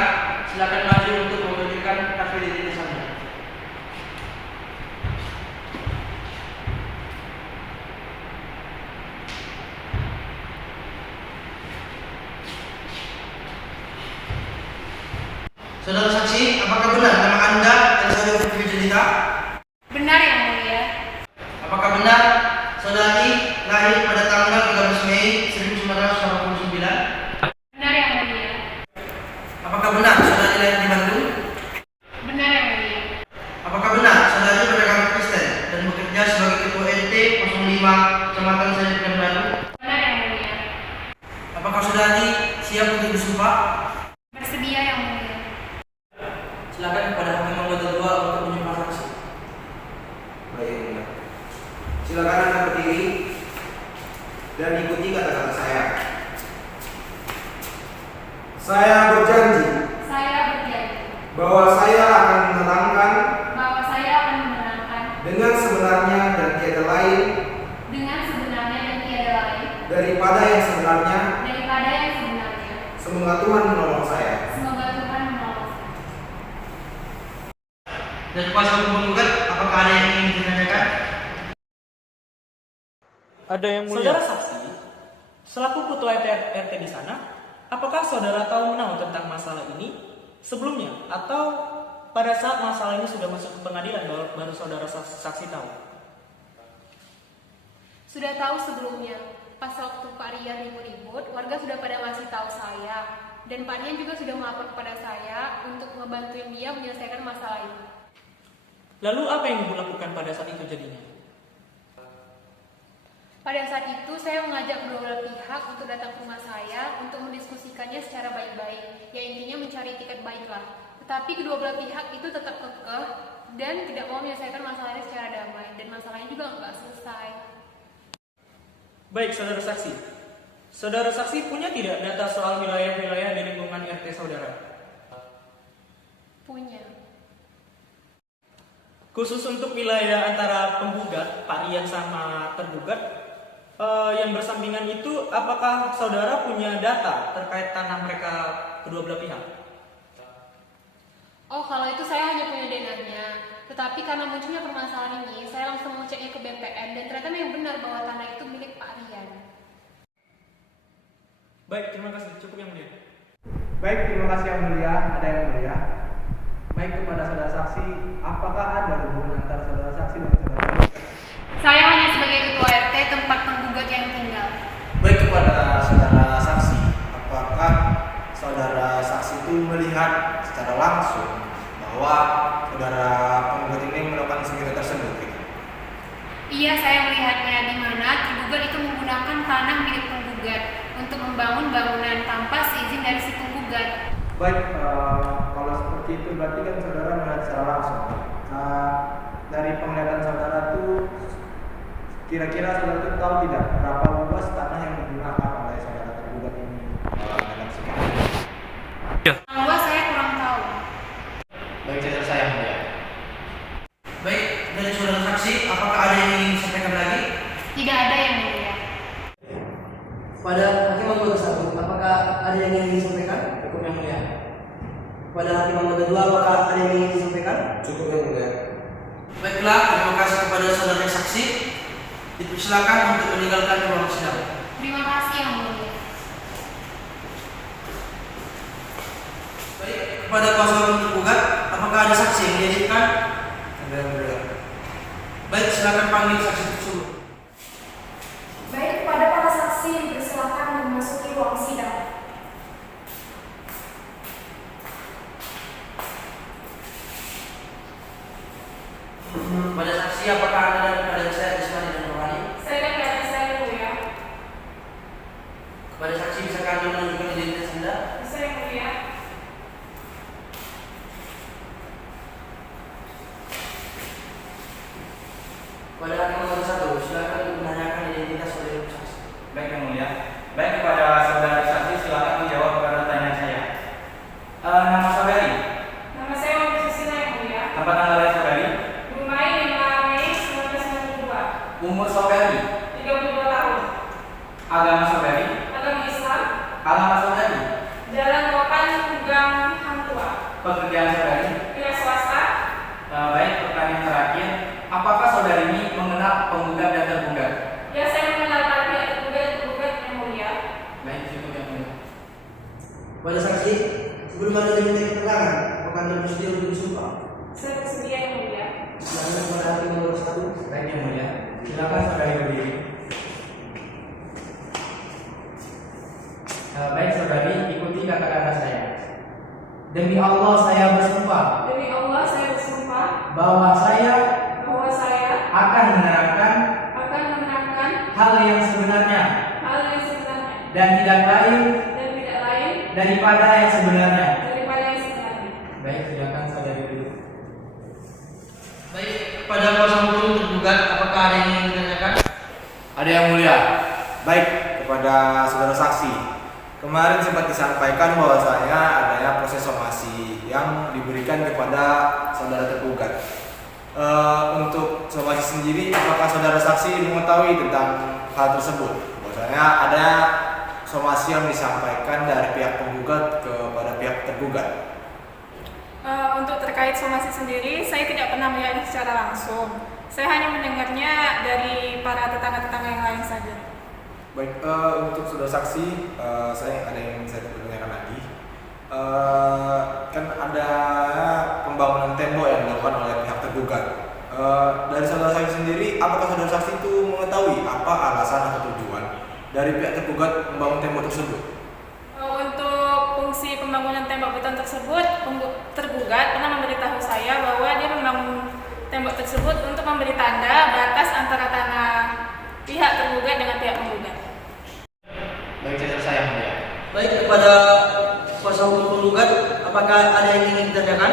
silakan maju untuk memberikan kartu identitas Anda. Saudara saksi, apakah benar nama Anda Elsa Putri Jelita? Benar yang mulia. Apakah benar saudari lahir pada tanggal 13 Mei 1989? Benar yang mulia. Apakah benar saudari lahir di Bandung? Benar yang mulia. Apakah benar saudari beragama Kristen dan bekerja sebagai ketua RT 05 Kecamatan Sari Pekanbaru? Benar yang mulia. Apakah saudari siap untuk bersumpah? Bersedia yang mulia. Silakan kepada hakim anggota 2 untuk menyumpah saksi. Baik, silakan Anda berdiri dan ikuti kata-kata saya. Saya berjanji Saya berjanji bahwa saya akan menerangkan bahwa saya akan menerangkan dengan sebenarnya dan tiada lain dengan sebenarnya dan tiada lain daripada yang sebenarnya. daripada yang sebenarnya. Semoga Tuhan menolong saya. Semoga Tuhan menolong. Dan kuasa hukum penggugat, apakah ada yang ingin ditanyakan? Ada yang mulia. Saudara saksi, selaku ketua RT di sana, apakah saudara tahu menahu tentang masalah ini sebelumnya atau pada saat masalah ini sudah masuk ke pengadilan baru saudara saksi tahu? Sudah tahu sebelumnya, Pas waktu Pak Rian ribut-ribut, warga sudah pada ngasih tahu saya. Dan Pak Rian juga sudah melapor kepada saya untuk ngebantuin dia menyelesaikan masalah itu. Lalu apa yang Ibu lakukan pada saat itu jadinya? Pada saat itu saya mengajak kedua belah pihak untuk datang ke rumah saya untuk mendiskusikannya secara baik-baik, ya intinya mencari tiket baiklah. Tetapi kedua belah pihak itu tetap kekeh dan tidak mau menyelesaikan masalahnya secara damai, dan masalahnya juga nggak selesai. Baik, saudara saksi. Saudara saksi punya tidak data soal wilayah-wilayah di lingkungan RT saudara? Punya. Khusus untuk wilayah antara penggugat, Pak Rian sama tergugat, yang bersampingan itu, apakah saudara punya data terkait tanah mereka kedua belah pihak? Oh, kalau itu saya hanya punya denahnya. Tetapi karena munculnya permasalahan ini, saya langsung mengeceknya ke BPN dan ternyata memang benar bahwa tanah itu milik Pak Rian. Baik, terima kasih. Cukup yang mulia. Baik, terima kasih yang mulia. Ada yang mulia? Baik, kepada saudara saksi, apakah ada hubungan antara saudara saksi dan saudara penggugat? Saya hanya sebagai ketua RT tempat penggugat yang tinggal. Baik, kepada saudara saksi, apakah saudara saksi itu melihat secara langsung bahwa saudara penggugat ini melakukan sengketa tersebut? Iya, saya melihatnya di mana tergugat itu menggunakan tanah milik penggugat untuk membangun bangunan tanpa seizin dari si penggugat. Baik, kalau seperti itu berarti kan saudara melihat secara langsung. Dari penglihatan saudara itu, kira-kira saudara itu tahu tidak berapa luas tanah yang digunakan oleh saudara tergugat ini dalam sengketa? Luas saya kurang tahu. Baik, saudara saya yang mulia. Baik, dari saudara saksi, apakah ada yang ingin disampaikan lagi? Tidak ada yang mulia. Pada hakim anggota 1, apakah ada yang ingin disampaikan? Cukup yang mulia. Pada hakim anggota 2, apakah ada yang ingin disampaikan? Cukup yang mulia. Baiklah, terima kasih kepada saudara saksi. Dipersilakan untuk meninggalkan ruang sidang. Terima kasih yang mulia. Baik, kepada kuasa hukum tergugat, apakah ada saksi yang dihadirkan? Ada yang mulia. Baik, silakan panggil saksi tersebut. Baik, kepada para saksi dipersilakan memasuki ruang sidang. Pada saksi, apakah anda dalam keadaan sehat jasmani dan rohani? Saya dan keadaan saya mulia. Kepada saksi, bisakah anda menunjukkan identitas anda? Saya mulia. Pada hakim anggota 1, silakan untuk menanyakan identitas saudara saksi. Baik yang mulia. Baik, kepada saudara saksi silakan menjawab pertanyaan saya. Nama saudari? Nama saya Wanda Susila yang mulia. Tempat tanggal lahir saudari? Rumah 5 Mei 1992. Umur saudari? 32 tahun. Agama saudari? Agama Islam. Alamat saudari? Jalan Rokan Gang Hangtua. Pekerjaan saudari? Pihak swasta. Baik, pertanyaan terakhir. Apakah saudari ini mengenal penggugat dan tergugat? Ya, saya mengenal para pihak tergugat yang mulia. Baik, cukup yang mulia. Pada saksi, sebelum anda diminta keterangan, apakah anda bersedia untuk disumpah? Saya bersedia yang mulia. Silakan kepada hakim anggota 1. Baik yang mulia. Silakan saudari berdiri. Baik saudari, ikuti kata-kata saya. Demi Allah saya bersumpah Demi Allah saya bersumpah bahwa saya bahwa saya akan menerangkan akan menerangkan hal yang sebenarnya hal yang sebenarnya dan tidak lain daripada yang sebenarnya. Baik, silakan saudari duduk. Baik, kepada kuasa hukum tergugat, apakah ada yang ingin ditanyakan? Ada yang mulia. Baik, kepada saudara saksi. Kemarin sempat disampaikan bahwasanya adanya proses somasi yang diberikan kepada saudara tergugat. Untuk somasi sendiri, apakah saudara saksi mengetahui tentang hal tersebut? Bahwasanya ada somasi yang disampaikan dari pihak penggugat kepada pihak tergugat. Untuk terkait somasi sendiri, saya tidak pernah melihatnya secara langsung. Saya hanya mendengarnya dari para tetangga-tetangga yang lain saja. Baik, untuk saudara saksi, saya ada yang saya tanyakan lagi. Kan ada pembangunan tembok yang dilakukan oleh pihak tergugat. Dari saudara saksi sendiri, apakah saudara saksi itu mengetahui apa alasan atau tujuan dari pihak tergugat membangun tembok tersebut? Untuk fungsi pembangunan tembok beton tersebut, tergugat pernah memberitahu saya bahwa dia membangun tembok tersebut untuk memberi tanda batas antara tanah pihak tergugat dengan pihak penggugat. Baik, catatan saya yang mulia. Baik, kepada kuasa hukum penggugat, apakah ada yang ingin ditanyakan?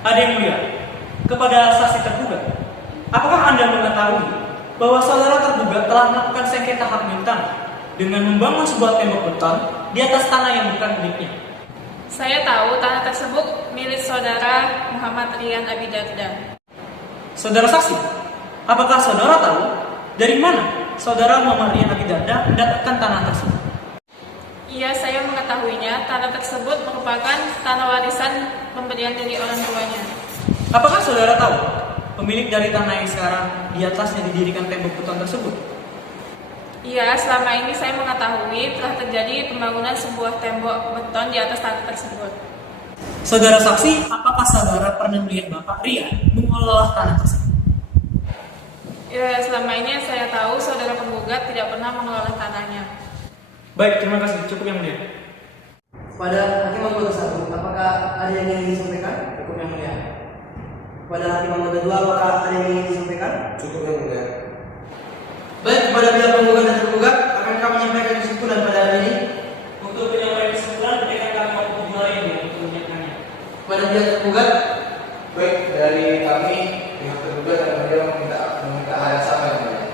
Ada yang mulia, kepada saksi tergugat, apakah Anda mengetahui bahwa saudara tergugat telah melakukan sengketa hak milik tanah dengan membangun sebuah tembok beton di atas tanah yang bukan miliknya? Saya tahu tanah tersebut milik saudara Muhammad Rian Abidarda. Saudara saksi, apakah saudara tahu dari mana saudara Muhammad Rian Abidarda mendapatkan tanah tersebut? Iya, saya mengetahuinya. Tanah tersebut merupakan tanah warisan pemberian dari orang tuanya. Apakah saudara tahu pemilik dari tanah yang sekarang di atasnya didirikan tembok beton tersebut? Iya, selama ini saya mengetahui telah terjadi pembangunan sebuah tembok beton di atas tanah tersebut. Saudara saksi, apakah saudara pernah melihat Bapak Rian mengelola tanah tersebut? Ya, selama ini yang saya tahu saudara penggugat tidak pernah mengelola tanahnya. Baik, terima kasih. Cukup yang mulia. Pada hakim anggota 1, apakah ada yang ingin disampaikan? Cukup yang mulia. Pada hakim anggota 2, apakah ada yang ingin disampaikan? Cukup yang mulia. Baik, kepada pihak penggugat dan tergugat, akan kami menyampaikan kesimpulan pada hari ini. Untuk penyampaian kesimpulan, berikan kami waktu 2 hari untuk menyiapkannya. Pada pihak tergugat, Baik, dari kami pihak tergugat dan beliau meminta hal yang sama yang mulia.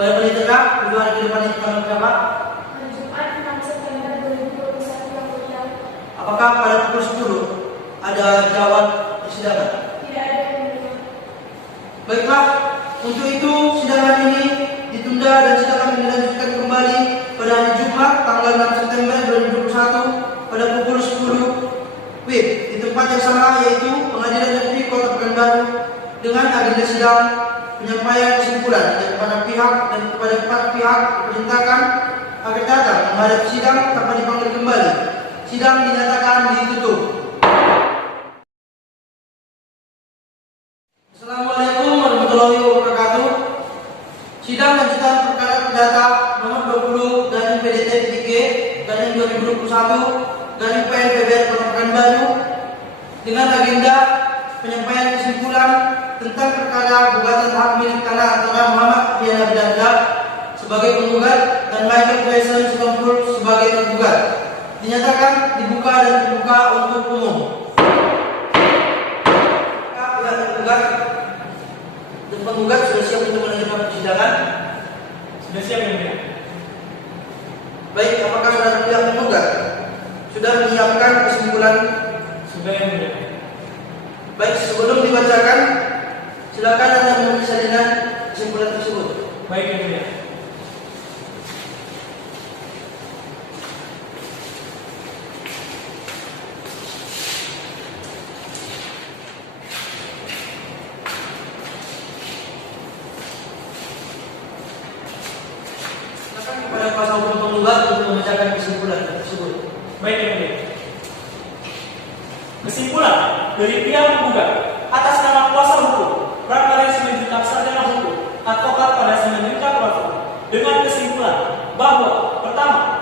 pada penitera, 2 hari ke depan itu tanggal berapa? Hari Jumat 6 September 2021 yang mulia. Apakah pada pukul 10 ada jawab persidangan? Tidak ada yang mulia. Baiklah, untuk itu sidangan ini ditunda dan sidang akan dilanjutkan kembali pada hari Jumat tanggal 6 September 2021 pada pukul 10 WIB di tempat yang sama, yaitu Pengadilan Negeri Kota Pekanbaru, dengan agenda sidang penyampaian kesimpulan dan kepada empat pihak diperintahkan agar datang menghadap sidang tanpa dipanggil kembali. Sidang dinyatakan ditutup. Assalamualaikum warahmatullahi wabarakatuh. Sidang lanjutan perkara perdata nomor 20 PDT-3/2021/PNPB Kota Pekanbaru dengan agenda penyampaian kesimpulan tentang perkara gugatan hak milik tanah antara Muhammad Rian Abidarda sebagai penggugat dan Michael Tyson Sitompul sebagai tergugat dinyatakan dibuka dan terbuka untuk umum. Pihak tergugat dan penggugat sudah siap untuk melanjutkan persidangan? Sudah siap yang mulia. Baik, apakah saudara pihak penggugat sudah menyiapkan kesimpulan? Sudah yang mulia. Baik, sebelum dibacakan, silakan Anda memberi salinan kesimpulan tersebut. Baik yang mulia. Silakan kepada kuasa hukum penggugat untuk membacakan kesimpulan tersebut. Baik yang mulia. Kesimpulan dari pihak penggugat atas nama kuasa hukum Pramari Simanjuntak Sarjana Hukum Advokat pada Simanjuntak Prabowo dengan kesimpulan bahwa pertama,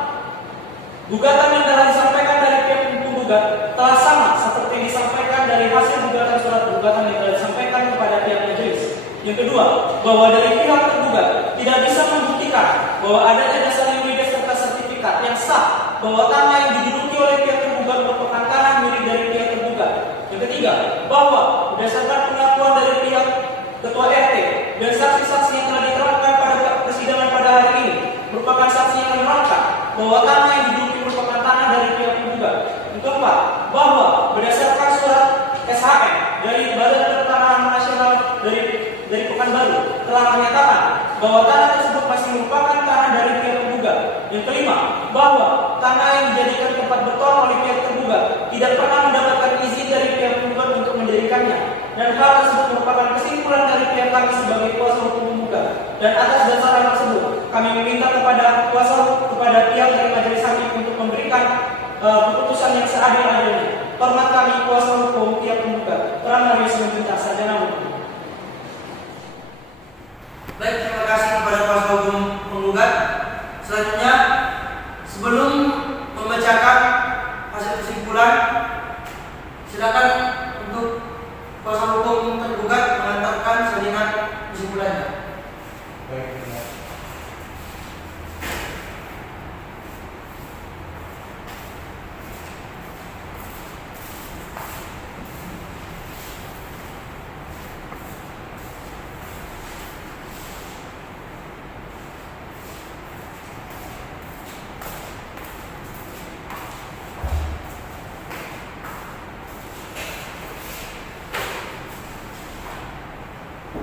gugatan yang telah disampaikan dari pihak penggugat telah sama seperti yang disampaikan dari hasil gugatan surat gugatan yang telah disampaikan kepada pihak majelis. Yang kedua, bahwa dari pihak tergugat tidak bisa membuktikan bahwa adanya dasar yuridis serta sertifikat yang sah bahwa tanah yang diduduki oleh pihak tergugat merupakan tanah milik dari pihak tergugat. Yang ketiga, bahwa berdasarkan pengakuan dari pihak ketua RT dan saksi-saksi yang telah diterangkan pada persidangan pada hari ini merupakan saksi yang menerangkan bahwa tanah yang diduduki merupakan tanah dari pihak tergugat. Yang keempat, bahwa berdasarkan surat SHM dari Badan Pertanahan Nasional dari Pekanbaru telah menyatakan bahwa tanah tersebut masih merupakan tanah dari pihak tergugat. Yang kelima, bahwa tanah yang dijadikan tempat beton oleh pihak tergugat tidak pernah mendapatkan izin dari pihak tergugat untuk mendirikannya, dan hal tersebut merupakan kesimpulan dari pihak kami sebagai kuasa hukum penggugat. Dan atas dasar hal tersebut, kami meminta kepada pihak dari majelis hakim untuk memberikan keputusan yang seadil-adilnya. Hormat kami kuasa hukum pihak penggugat Pramari Simanjuntak Sarjana Hukum. Baik, terima kasih kepada kuasa hukum penggugat. Sebelum membacakan hasil kesimpulan, silakan untuk kuasa hukum tergugat mengantarkan salinan kesimpulannya. Baik.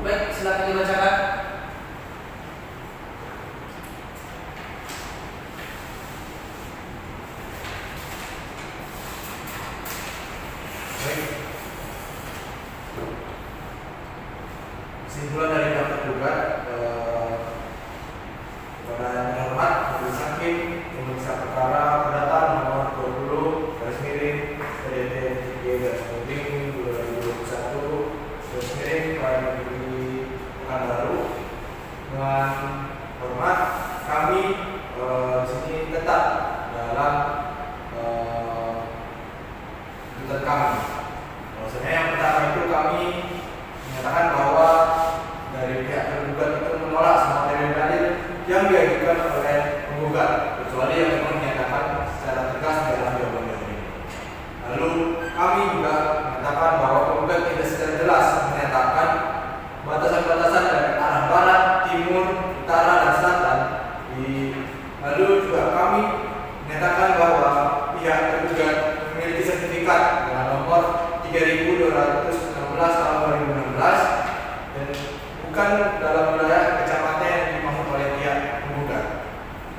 Baik, silakan dibacakan. Baik. Kesimpulan dari pihak tergugat kepada yang terhormat Majelis Hakim memeriksa perkara perdata nomor 20 garis miring PDT 3 garis miring 2021 garis miring Pekanbaru. Dengan hormat kami di sini tetap dalam tuntutan kami. Bahwasanya yang pertama itu kami menyatakan bahwa dari pihak tergugat itu menolak semua dalil-dalil yang diajukan oleh penggugat, kecuali yang memang menyatakan secara tegas dalam jawaban ini. Lalu kami juga menyatakan bahwa penggugat tidak secara jelas menyatakan batasan-batasan dari arah barat, timur, utara, dan selatan. Lalu juga kami menyatakan bahwa pihak tergugat memiliki sertifikat dengan nomor 3216 tahun 2016 dan bukan dalam wilayah kecamatan yang dimaksud oleh pihak penggugat.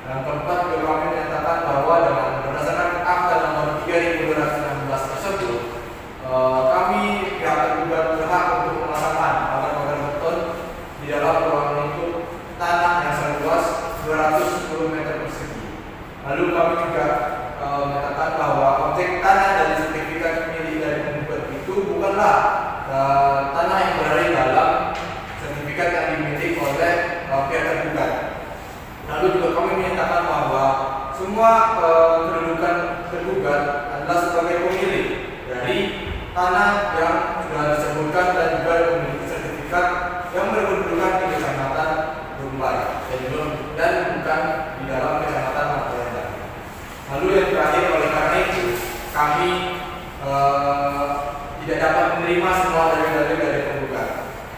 Dan keempat juga kami menyatakan bahwa dengan berdasarkan akta nomor 3216 tersebut, kami pihak tergugat berhak untuk memasangkan pagar-pagar beton di dalam ruangan lingkup tanah yang seluas 210 meter persegi. Lalu kami juga menyatakan bahwa objek tanah dari sertifikat milik dari penggugat itu bukanlah tanah yang berada di dalam sertifikat yang dimiliki oleh pihak tergugat. Lalu juga kami menyatakan bahwa semua kedudukan tergugat adalah sebagai pemilik dari tanah yang sudah disebutkan dan juga memiliki sertifikat yang berkedudukan di kecamatan Rumbai dan bukan di dalam kecamatan Martolenda. Lalu yang terakhir, oleh karena itu kami tidak dapat menerima semua dalil-dalil dari penggugat.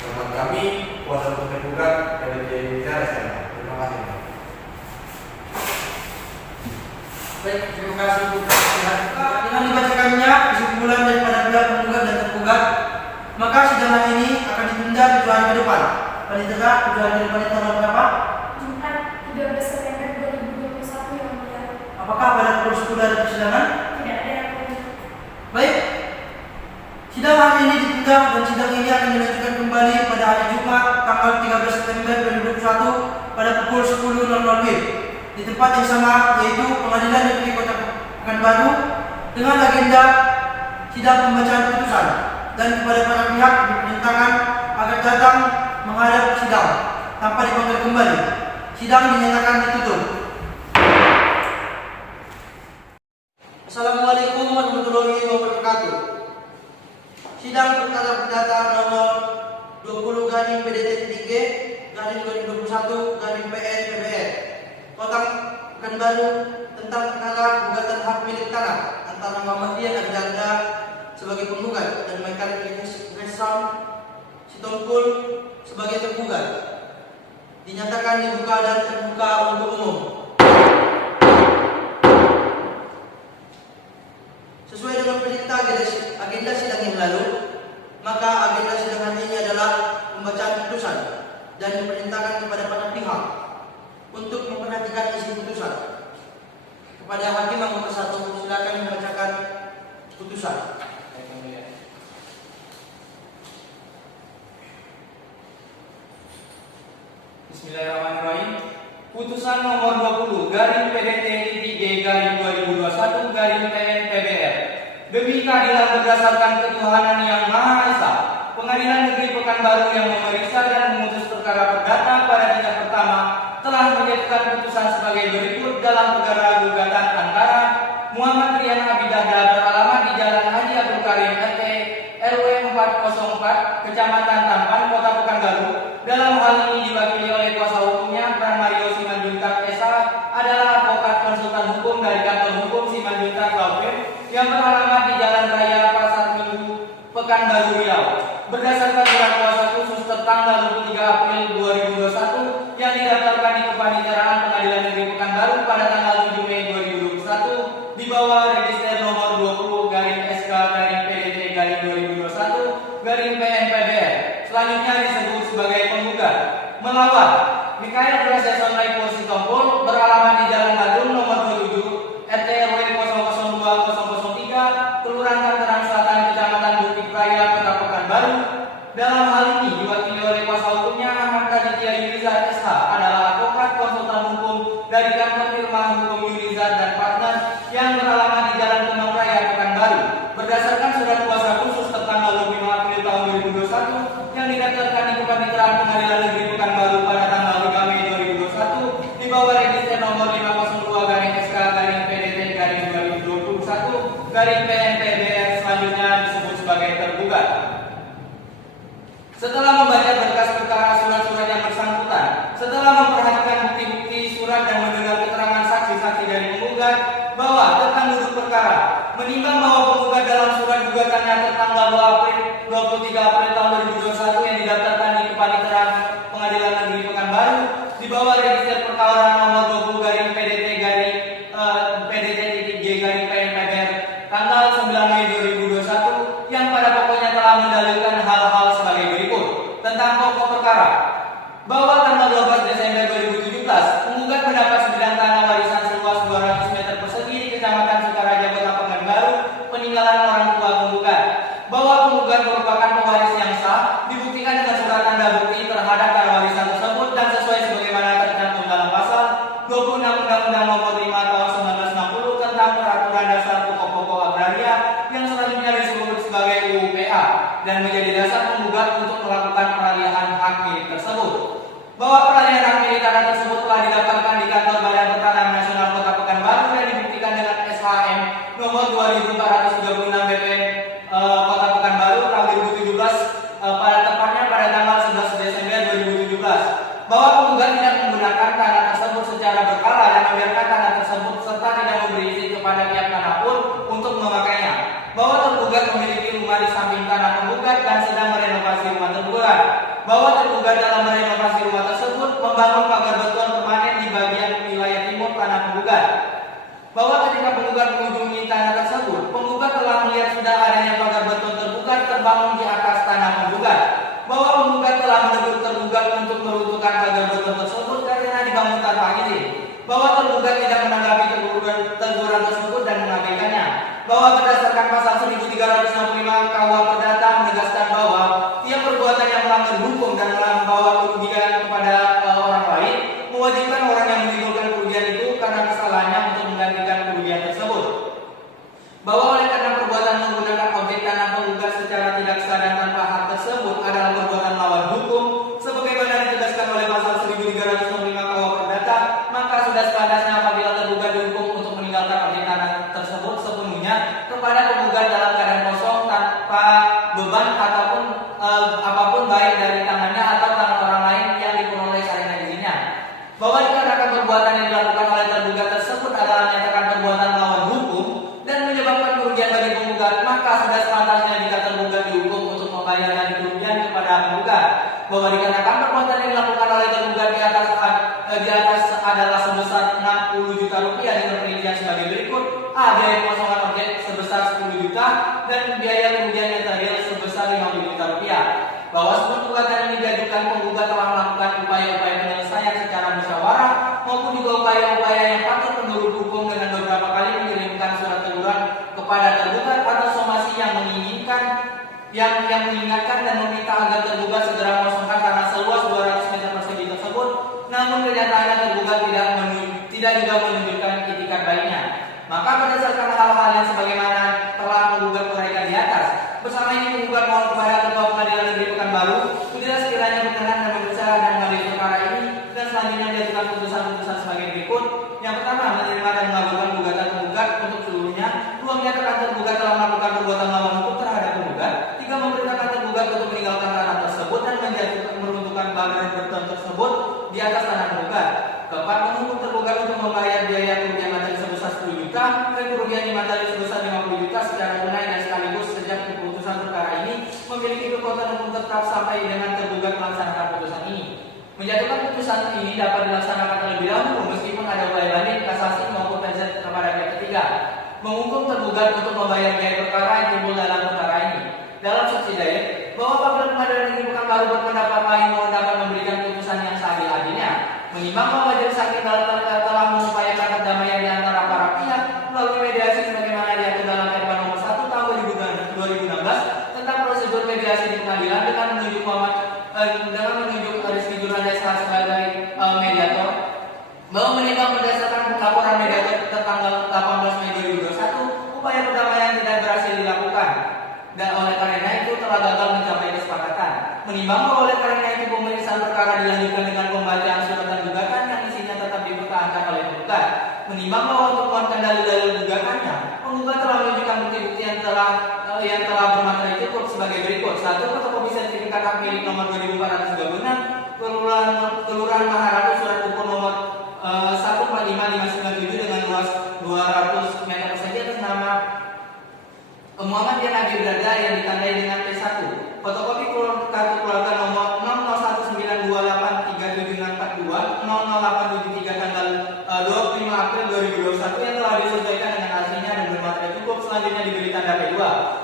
Hormat kami, kuasa hukum tergugat dari Jaya SMA. Terima kasih. Baik, terima kasih untuk dengan dibacakannya kesimpulan daripada pihak penggugat dan tergugat, maka sidang ini akan ditunda 7 hari ke depan. Paling tegak 7 hari ke depan itu tanggal berapa? Jumat 13 September 2021 yang mulia. Apakah pada pukul 10 ada persidangan? Tidak ada yang mulia. Baik, sidang hari ini ditunda dan sidang ini akan dilanjutkan kembali pada hari Jumat tanggal 13 September 2021 pada pukul 10.00 WIB di tempat yang sama, yaitu Pengadilan Negeri Kota Pekanbaru, dengan agenda sidang pembacaan putusan, dan kepada para pihak diperintahkan agar datang menghadap sidang tanpa dipanggil kembali. Sidang dinyatakan ditutup. Assalamualaikum warahmatullahi wabarakatuh. Sidang perkara perdata nomor 20 garing PDT 3 garing 2021 garing PN PBR Kota Pekanbaru tentang perkara gugatan hak milik tanah antara Muhammadiyah Abidanda sebagai penggugat dan Michael Resam Sitompul sebagai tergugat dinyatakan dibuka dan terbuka untuk umum. Sesuai dengan perintah agenda sidang yang lalu, maka agenda sidang hari ini adalah pembacaan putusan dan diperintahkan kepada para pihak untuk memperhatikan isi putusan. Kepada Hakim Anggota 1, silakan membacakan putusan. Bismillahirrahmanirrahim. Putusan nomor 20 garing PDT 3 garing 2021 garing PN PBR. Demi keadilan berdasarkan ketuhanan yang Maha Esa, Pengadilan Negeri Pekanbaru yang memeriksa dan memutus perkara perdata pada tingkat pertama telah menjatuhkan putusan sebagai berikut dalam perkara gugatan antara Muhammad Rian Abidahda beralamat di Jalan Haji Abdul Karim RT RW 404 Kecamatan Tampan Kota Pekanbaru. Dalam hal ini diwakili oleh kuasa hukumnya Pran Mario Simanjuntak SH adalah advokat konsultan hukum dari kantor hukum Simanjuntak Laupin yang beralamat di Jalan Raya Pasar Minggu Pekanbaru Riau. Berdasarkan surat kuasa khusus tertanggal 23 April 2021 yang didaftarkan di Kepaniteraan Pengadilan Negeri Pekanbaru pada tanggal 7 Mei 2021 di bawah register nomor 20/PDT/2021/PNPBR. Selanjutnya disebut sebagai penggugat melawan Mikael Prasetyo Naipo Sitompul beralamat di Jalan Badung nomor 27 RT RW 002/003 Kelurahan Tangerang Selatan Kecamatan Bukit Raya Kota Pekanbaru. Dalam hal ini diwakili oleh kuasa hukumnya Ahmad Raditya Yunizar SH adalah advokat konsultan hukum dari kantor firma hukum Yunizar dan Partner yang beralamat di Jalan Kemang Raya Pekanbaru. Berdasarkan surat kuasa khusus tertanggal 5 April tahun 2021 yang didaftarkan di Kepaniteraan Pengadilan Negeri Pekanbaru pada tanggal 3 Mei 2021 di bawah register nomor 502/SK/PDT/2021/PNPBR. Selanjutnya disebut sebagai tergugat. Setelah membaca berkas perkara surat-surat yang bersangkutan, setelah memperhatikan bukti-bukti surat dan mendengar keterangan saksi-saksi dari penggugat bahwa tentang duduk perkara, menimbang bahwa penggugat dalam surat gugatannya tertanggal 23 April tahun 2021 yang didaftarkan di Kepaniteraan Pengadilan Negeri Pekanbaru di bawah register perkara nomor 20/PDT/PNPBR tanggal 9 Mei 2021 yang pada pokoknya telah mendalilkan hal-hal sebagai berikut. Tentang pokok perkara, bahwa tanggal 12 Desember 2017 penggugat mendapat sebidang tanah warisan seluas 200 meter persegi di Kecamatan Sukaraja Kota Pekanbaru peninggalan orang tua penggugat. Bahwa penggugat merupakan pewaris yang sah dibuktikan dengan surat tanda bukti terhadap tanah warisan tersebut dan sesuai sebagaimana tercantum dalam pasal 26 Undang-Undang Nomor 5 Tahun 1960 tentang Peraturan Dasar Pokok-pokok Agraria yang selanjutnya disebut sebagai UUPA dan menjadi dasar penggugat untuk melakukan peralihan hak milik tersebut. Bahwa peralihan hak milik tanah tersebut telah didaftarkan di kantor Badan Pertanahan Nasional Kota Pekanbaru dan dibuktikan dengan SHM nomor 2436 BPN Kota Pekanbaru tahun 2017 pada tepatnya pada tanggal 11 Desember 2017. Bahwa penggugat tidak menggunakan tanah tersebut secara berkala dan membiarkan tanah tersebut serta tidak memberi izin kepada pihak manapun untuk memakainya. Bahwa tergugat memiliki rumah di samping tanah penggugat dan sedang merenovasi rumah tergugat. Bahwa tergugat dalam merenovasi rumah tersebut membangun pagar beton permanen di bagian wilayah timur tanah penggugat. Bahwa ketika penggugat mengunjungi tanah tersebut, penggugat telah melihat sudah adanya pagar beton terbuka terbangun di atas tanah penggugat. Bahwa penggugat telah menegur tergugat untuk meruntuhkan pagar beton tersebut karena dibangun tanpa izin. Bahwa tergugat tidak menanggapi teguran tersebut dan mengabaikannya. Bahwa berdasarkan pasal 1365 KUH Perdata menegaskan bahwa tiap perbuatan yang melanggar hukum dan membawa kerugian kepada orang lain mewajibkan orang yang menimbulkan kerugian itu karena kesalahannya untuk menggantikan kerugian tersebut. Bahwa oleh karena perbuatan menggunakan objek tanah penggugat secara tidak sah dan tanpa hak tersebut adalah perbuatan melawan hukum sebagaimana ditegaskan oleh pasal 1365 KUH Perdata, maka sudah sepantasnya apabila tergugat dihukum untuk meninggalkan objek tanah tersebut sepenuhnya kepada penggugat dalam keadaan kosong tanpa beban ataupun apapun baik dari tangannya atau tangan orang lain yang diperoleh sarana izinnya. Bahwa dikarenakan perbuatan yang dilakukan oleh tergugat tersebut adalah menyatakan perbuatan melawan hukum dan menyebabkan kerugian bagi penggugat, maka sudah sepantasnya jika tergugat dihukum untuk membayarkan kerugian kepada penggugat. Bahwa dikarenakan perbuatan yang dilakukan oleh tergugat di atas adalah sebesar 60 juta rupiah dengan perincian sebagai berikut: A. Biaya pengosongan objek sebesar 10 juta dan biaya kerugian yang terakhir sebesar 50 juta rupiah. Bahwa sebelum gugatan ini diajukan, penggugat telah melakukan upaya-upaya penyelesaian secara musyawarah maupun juga upaya-upaya yang patut menurut hukum dengan beberapa kali mengirimkan surat teguran kepada tergugat atau somasi yang mengingatkan dan meminta agar tergugat segera mengosongkan tanah seluas 200 meter persegi tersebut. Namun kenyataannya tergugat tidak juga menunjukkan itikat baiknya. Maka berdasarkan hal-hal yang sebagaimana telah penggugat uraikan di atas, bersama ini penggugat mohon kepada Ketua Pengadilan Negeri Pekanbaru, bila sekiranya berkenan dan memeriksa dan mengadili perkara ini dan selanjutnya menjatuhkan putusan menyatakan tergugat telah melakukan perbuatan melawan hukum terhadap penggugat. 3. Memerintahkan tergugat untuk meninggalkan tanah tersebut dan meruntuhkan bangunan bertahun tersebut di atas tanah penggugat. 4. Menghukum tergugat untuk membayar biaya kerugian materi sebesar 10 juta dan kerugian di materi sebesar 50 juta secara tunai dan sekaligus sejak keputusan perkara ini memiliki kekuatan hukum tetap sampai dengan tergugat melaksanakan putusan ini. Menjatuhkan putusan ini dapat dilaksanakan terlebih dahulu meskipun ada upaya banding, kasasi maupun pensiun kepada pihak ketiga. Menghukum tergugat untuk membayar biaya perkara yang timbul dalam perkara ini. Dalam subsidiary, bahwa apabila pengadilan negeri Pekanbaru berpendapat lain mohon dapat memberikan putusan yang seadil-adilnya. Menimbang bahwa majelis hakim telah mengupayakan perdamaian di antara para pihak melalui mediasi sebagaimana diatur dalam Perda Nomor 1 Tahun 2016 tentang prosedur mediasi di pengadilan dengan menunjuk Rizky Jurnadesa sebagai mediator. Bahwa menimbang berdasarkan laporan mediator tertanggal 18 Mei 2021 upaya perdamaian tidak berhasil dilakukan. Dan oleh karena itu telah gagal mencapai kesepakatan. Menimbang bahwa oleh karena itu pemeriksaan perkara dilanjutkan dengan pembacaan surat dan gugatan yang isinya tetap dipertahankan oleh penggugat. Menimbang bahwa untuk menguatkan dalil-dalil gugatannya, penggugat telah menunjukkan bukti-bukti yang telah bermaterai cukup sebagai berikut. 1. Fotokopi sertifikat hak milik nomor 2436 Kelurahan Maharatu Surat Ukur nomor 145597 dengan luas 200 meter persegi atas nama Muhammad Dian Abi Berada yang ditandai dengan P1. Fotokopi kartu keluarga nomor 0019283742 00873 tanggal 25 April 2021 yang telah disesuaikan dengan aslinya dan bermaterai cukup, selanjutnya diberi tanda P2.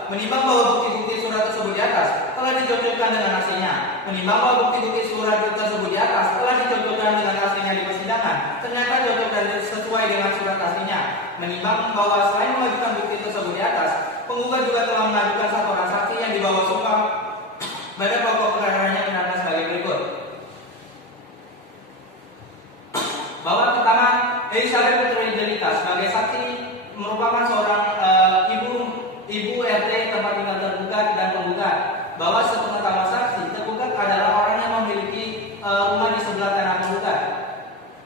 Menimbang bahwa bukti-bukti surat tersebut di atas telah dicocokkan dengan aslinya. Menimbang bahwa bukti-bukti surat tersebut di atas telah dicocokkan dengan aslinya di persidangan, ternyata cocok dan sesuai dengan surat aslinya. Menimbang bahwa selain mengajukan bukti tersebut di atas, penggugat juga telah mengajukan satu orang saksi yang dibawa sumpah pada pokok perkaranya menerangkan sebagai berikut. Bahwa pertama, Elizabeth Petrolita sebagai saksi merupakan seorang ibu RT tempat tinggal tergugat dan penggugat. Bahwa sepengetahuan saksi, tergugat adalah orang yang memiliki rumah di sebelah tanah penggugat.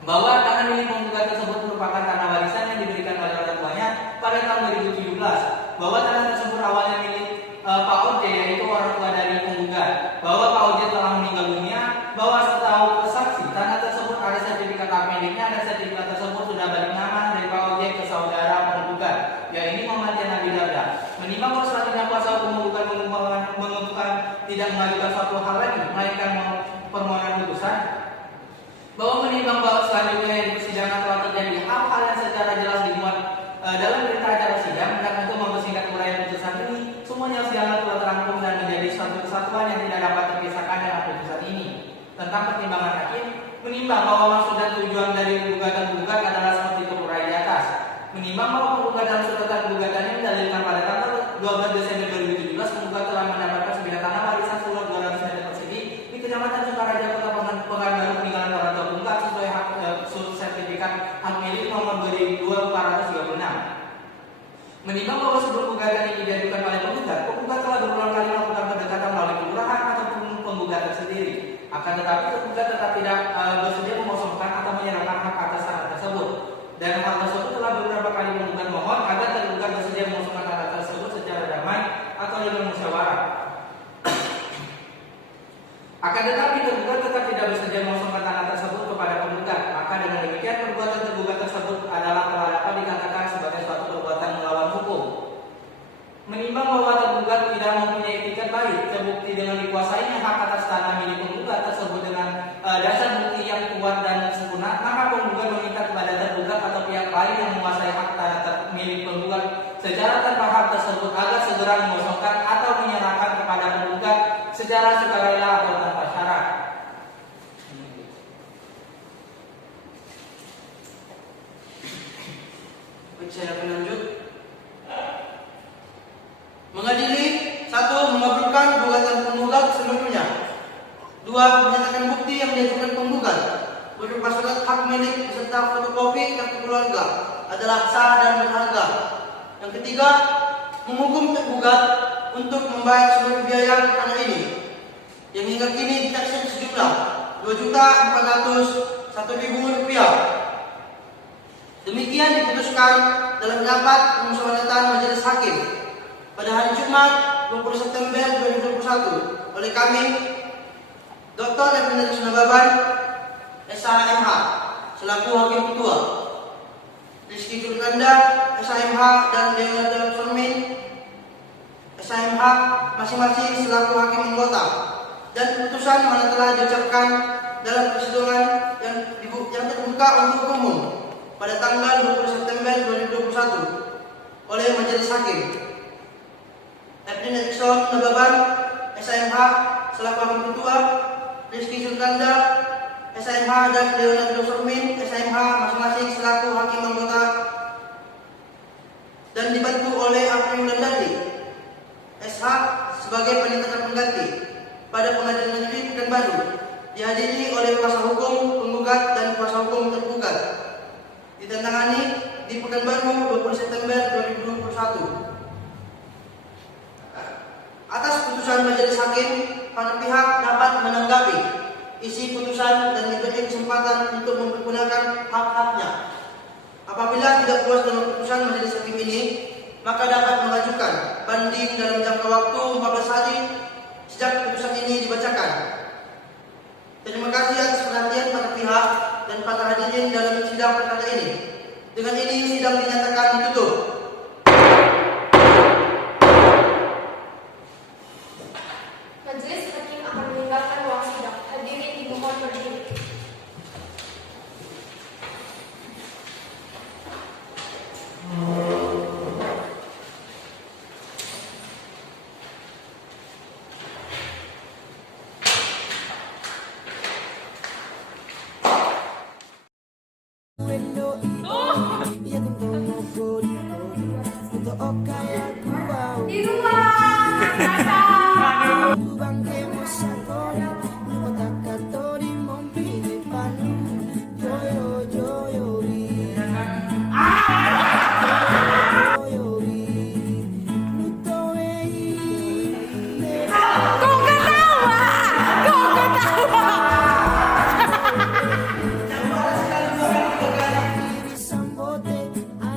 Bahwa tanah milik penggugat tersebut merupakan tanah warisan yang diberikan oleh orang tuanya pada tahun 2017. Bahwa tanah tersebut awalnya milik Pak Oje, yaitu orang tua dari penggugat. Bahwa Pak Oje telah meninggal dunia. Bahwa setahu saksi, tanah tersebut ada sertifikat hak miliknya dan sertifikat tersebut sudah balik nama dari Pak Oje ke saudara penggugat, yaitu Muhammad Dian Abi Berada. Menimbang bahwa selanjutnya kuasa hukum penggugat mengemukakan tidak mengajukan suatu hal lagi, melainkan permohonan putusan. Bahwa menimbang bahwa selanjutnya di persidangan telah terjadi hal-hal yang secara jelas dimuat dalam berita acara sidang, dan untuk mempersingkat uraian putusan ini, semuanya sidang telah terangkum dan menjadi suatu kesatuan yang tidak dapat terpisahkan dalam putusan ini. Tentang pertimbangan hakim, menimbang bahwa maksud dan tujuan dari gugatan-gugat adalah seperti terurai di atas. Menimbang bahwa penggugat dalam surat gugatannya mendalilkan pada tanggal 12 Desember 2017, penggugat telah mendapatkan sebidang tanah warisan seluas 200 meter persegi di Kecamatan Sukaraja, Kota Pekanbaru, peninggalan orang tua penggugat sesuai sertifikat hak milik nomor 2236. Menimbang bahwa sebelum gugatan ini diajukan oleh penggugat telah berulang kali melakukan pendekatan melalui kelurahan ataupun penggugat tersendiri. Akan tetapi penggugat tetap tidak bersedia mengosongkan atau menyerahkan hak atas tanah tersebut. Dan hal tersebut telah beberapa kali menggugat mohon agar tergugat bersedia mengosongkan tanah tersebut secara damai atau dengan musyawarah. Akan tetapi tergugat tetap tidak bersedia mengosongkan tanah tersebut kepada penggugat. Maka dengan demikian perbuatan tergugat tersebut adalah telah dapat dikatakan sebagai suatu perbuatan melawan hukum. Menimbang bahwa tergugat tidak mempunyai etikat baik, terbukti dengan dikuasainya hak atas tanah milik penggugat tersebut dengan dasar bukti yang kuat dan sempurna, maka penggugat meminta kepada tergugat atau pihak lain yang menguasai hak tanah milik penggugat secara tanpa hak tersebut agar segera mengosongkan atau menyerahkan kepada penggugat secara sukarela atau tanpa syarat. Saya akan lanjut. Mengadili 1. Mengabulkan gugatan penggugat seluruhnya. 2. Menyatakan bukti yang diajukan penggugat berupa surat hak milik beserta fotokopi kartu keluarga adalah sah dan berharga. Yang ketiga, menghukum tergugat untuk membayar seluruh biaya anak ini yang hingga kini ditaksir sejumlah Rp2.401.000. Demikian diputuskan dalam rapat permusyawaratan Majelis Hakim pada hari Jumat 20 September 2021 oleh kami, Dr. Epinetriksi Nababan, SHMH, selaku Hakim Ketua, Rizky Julkanda, SHMH, dan Leonardo Sormin, SHMH, masing-masing selaku Hakim Anggota, dan putusan mana telah diucapkan dalam persidangan yang terbuka untuk umum pada tanggal 20 September 2021 oleh Majelis Hakim. Epinetriksi Nababan, SHMH, selaku Hakim Ketua, Rizky Julkanda, SHMH, dan Leonardo Sormin, SHMH, masing-masing selaku Hakim Anggota, dan dibantu oleh April Wulandari, SH, sebagai panitera pengganti pada Pengadilan Negeri Pekanbaru, dihadiri oleh kuasa hukum penggugat dan kuasa hukum tergugat, ditandatangani di Pekanbaru 20 September 2021. Atas putusan Majelis Hakim, para pihak dapat menanggapi isi putusan dan diberi kesempatan untuk mempergunakan hak-haknya. Apabila tidak puas dengan putusan Majelis Hakim ini, maka dapat mengajukan banding dalam jangka waktu 14 hari sejak putusan ini dibacakan. Terima kasih atas perhatian para pihak dan para hadirin dalam sidang perkara ini. Dengan ini sidang dinyatakan ditutup. Majelis Hakim akan meninggalkan ruang sidang. Hadirin dimohon berdiri. Di luar.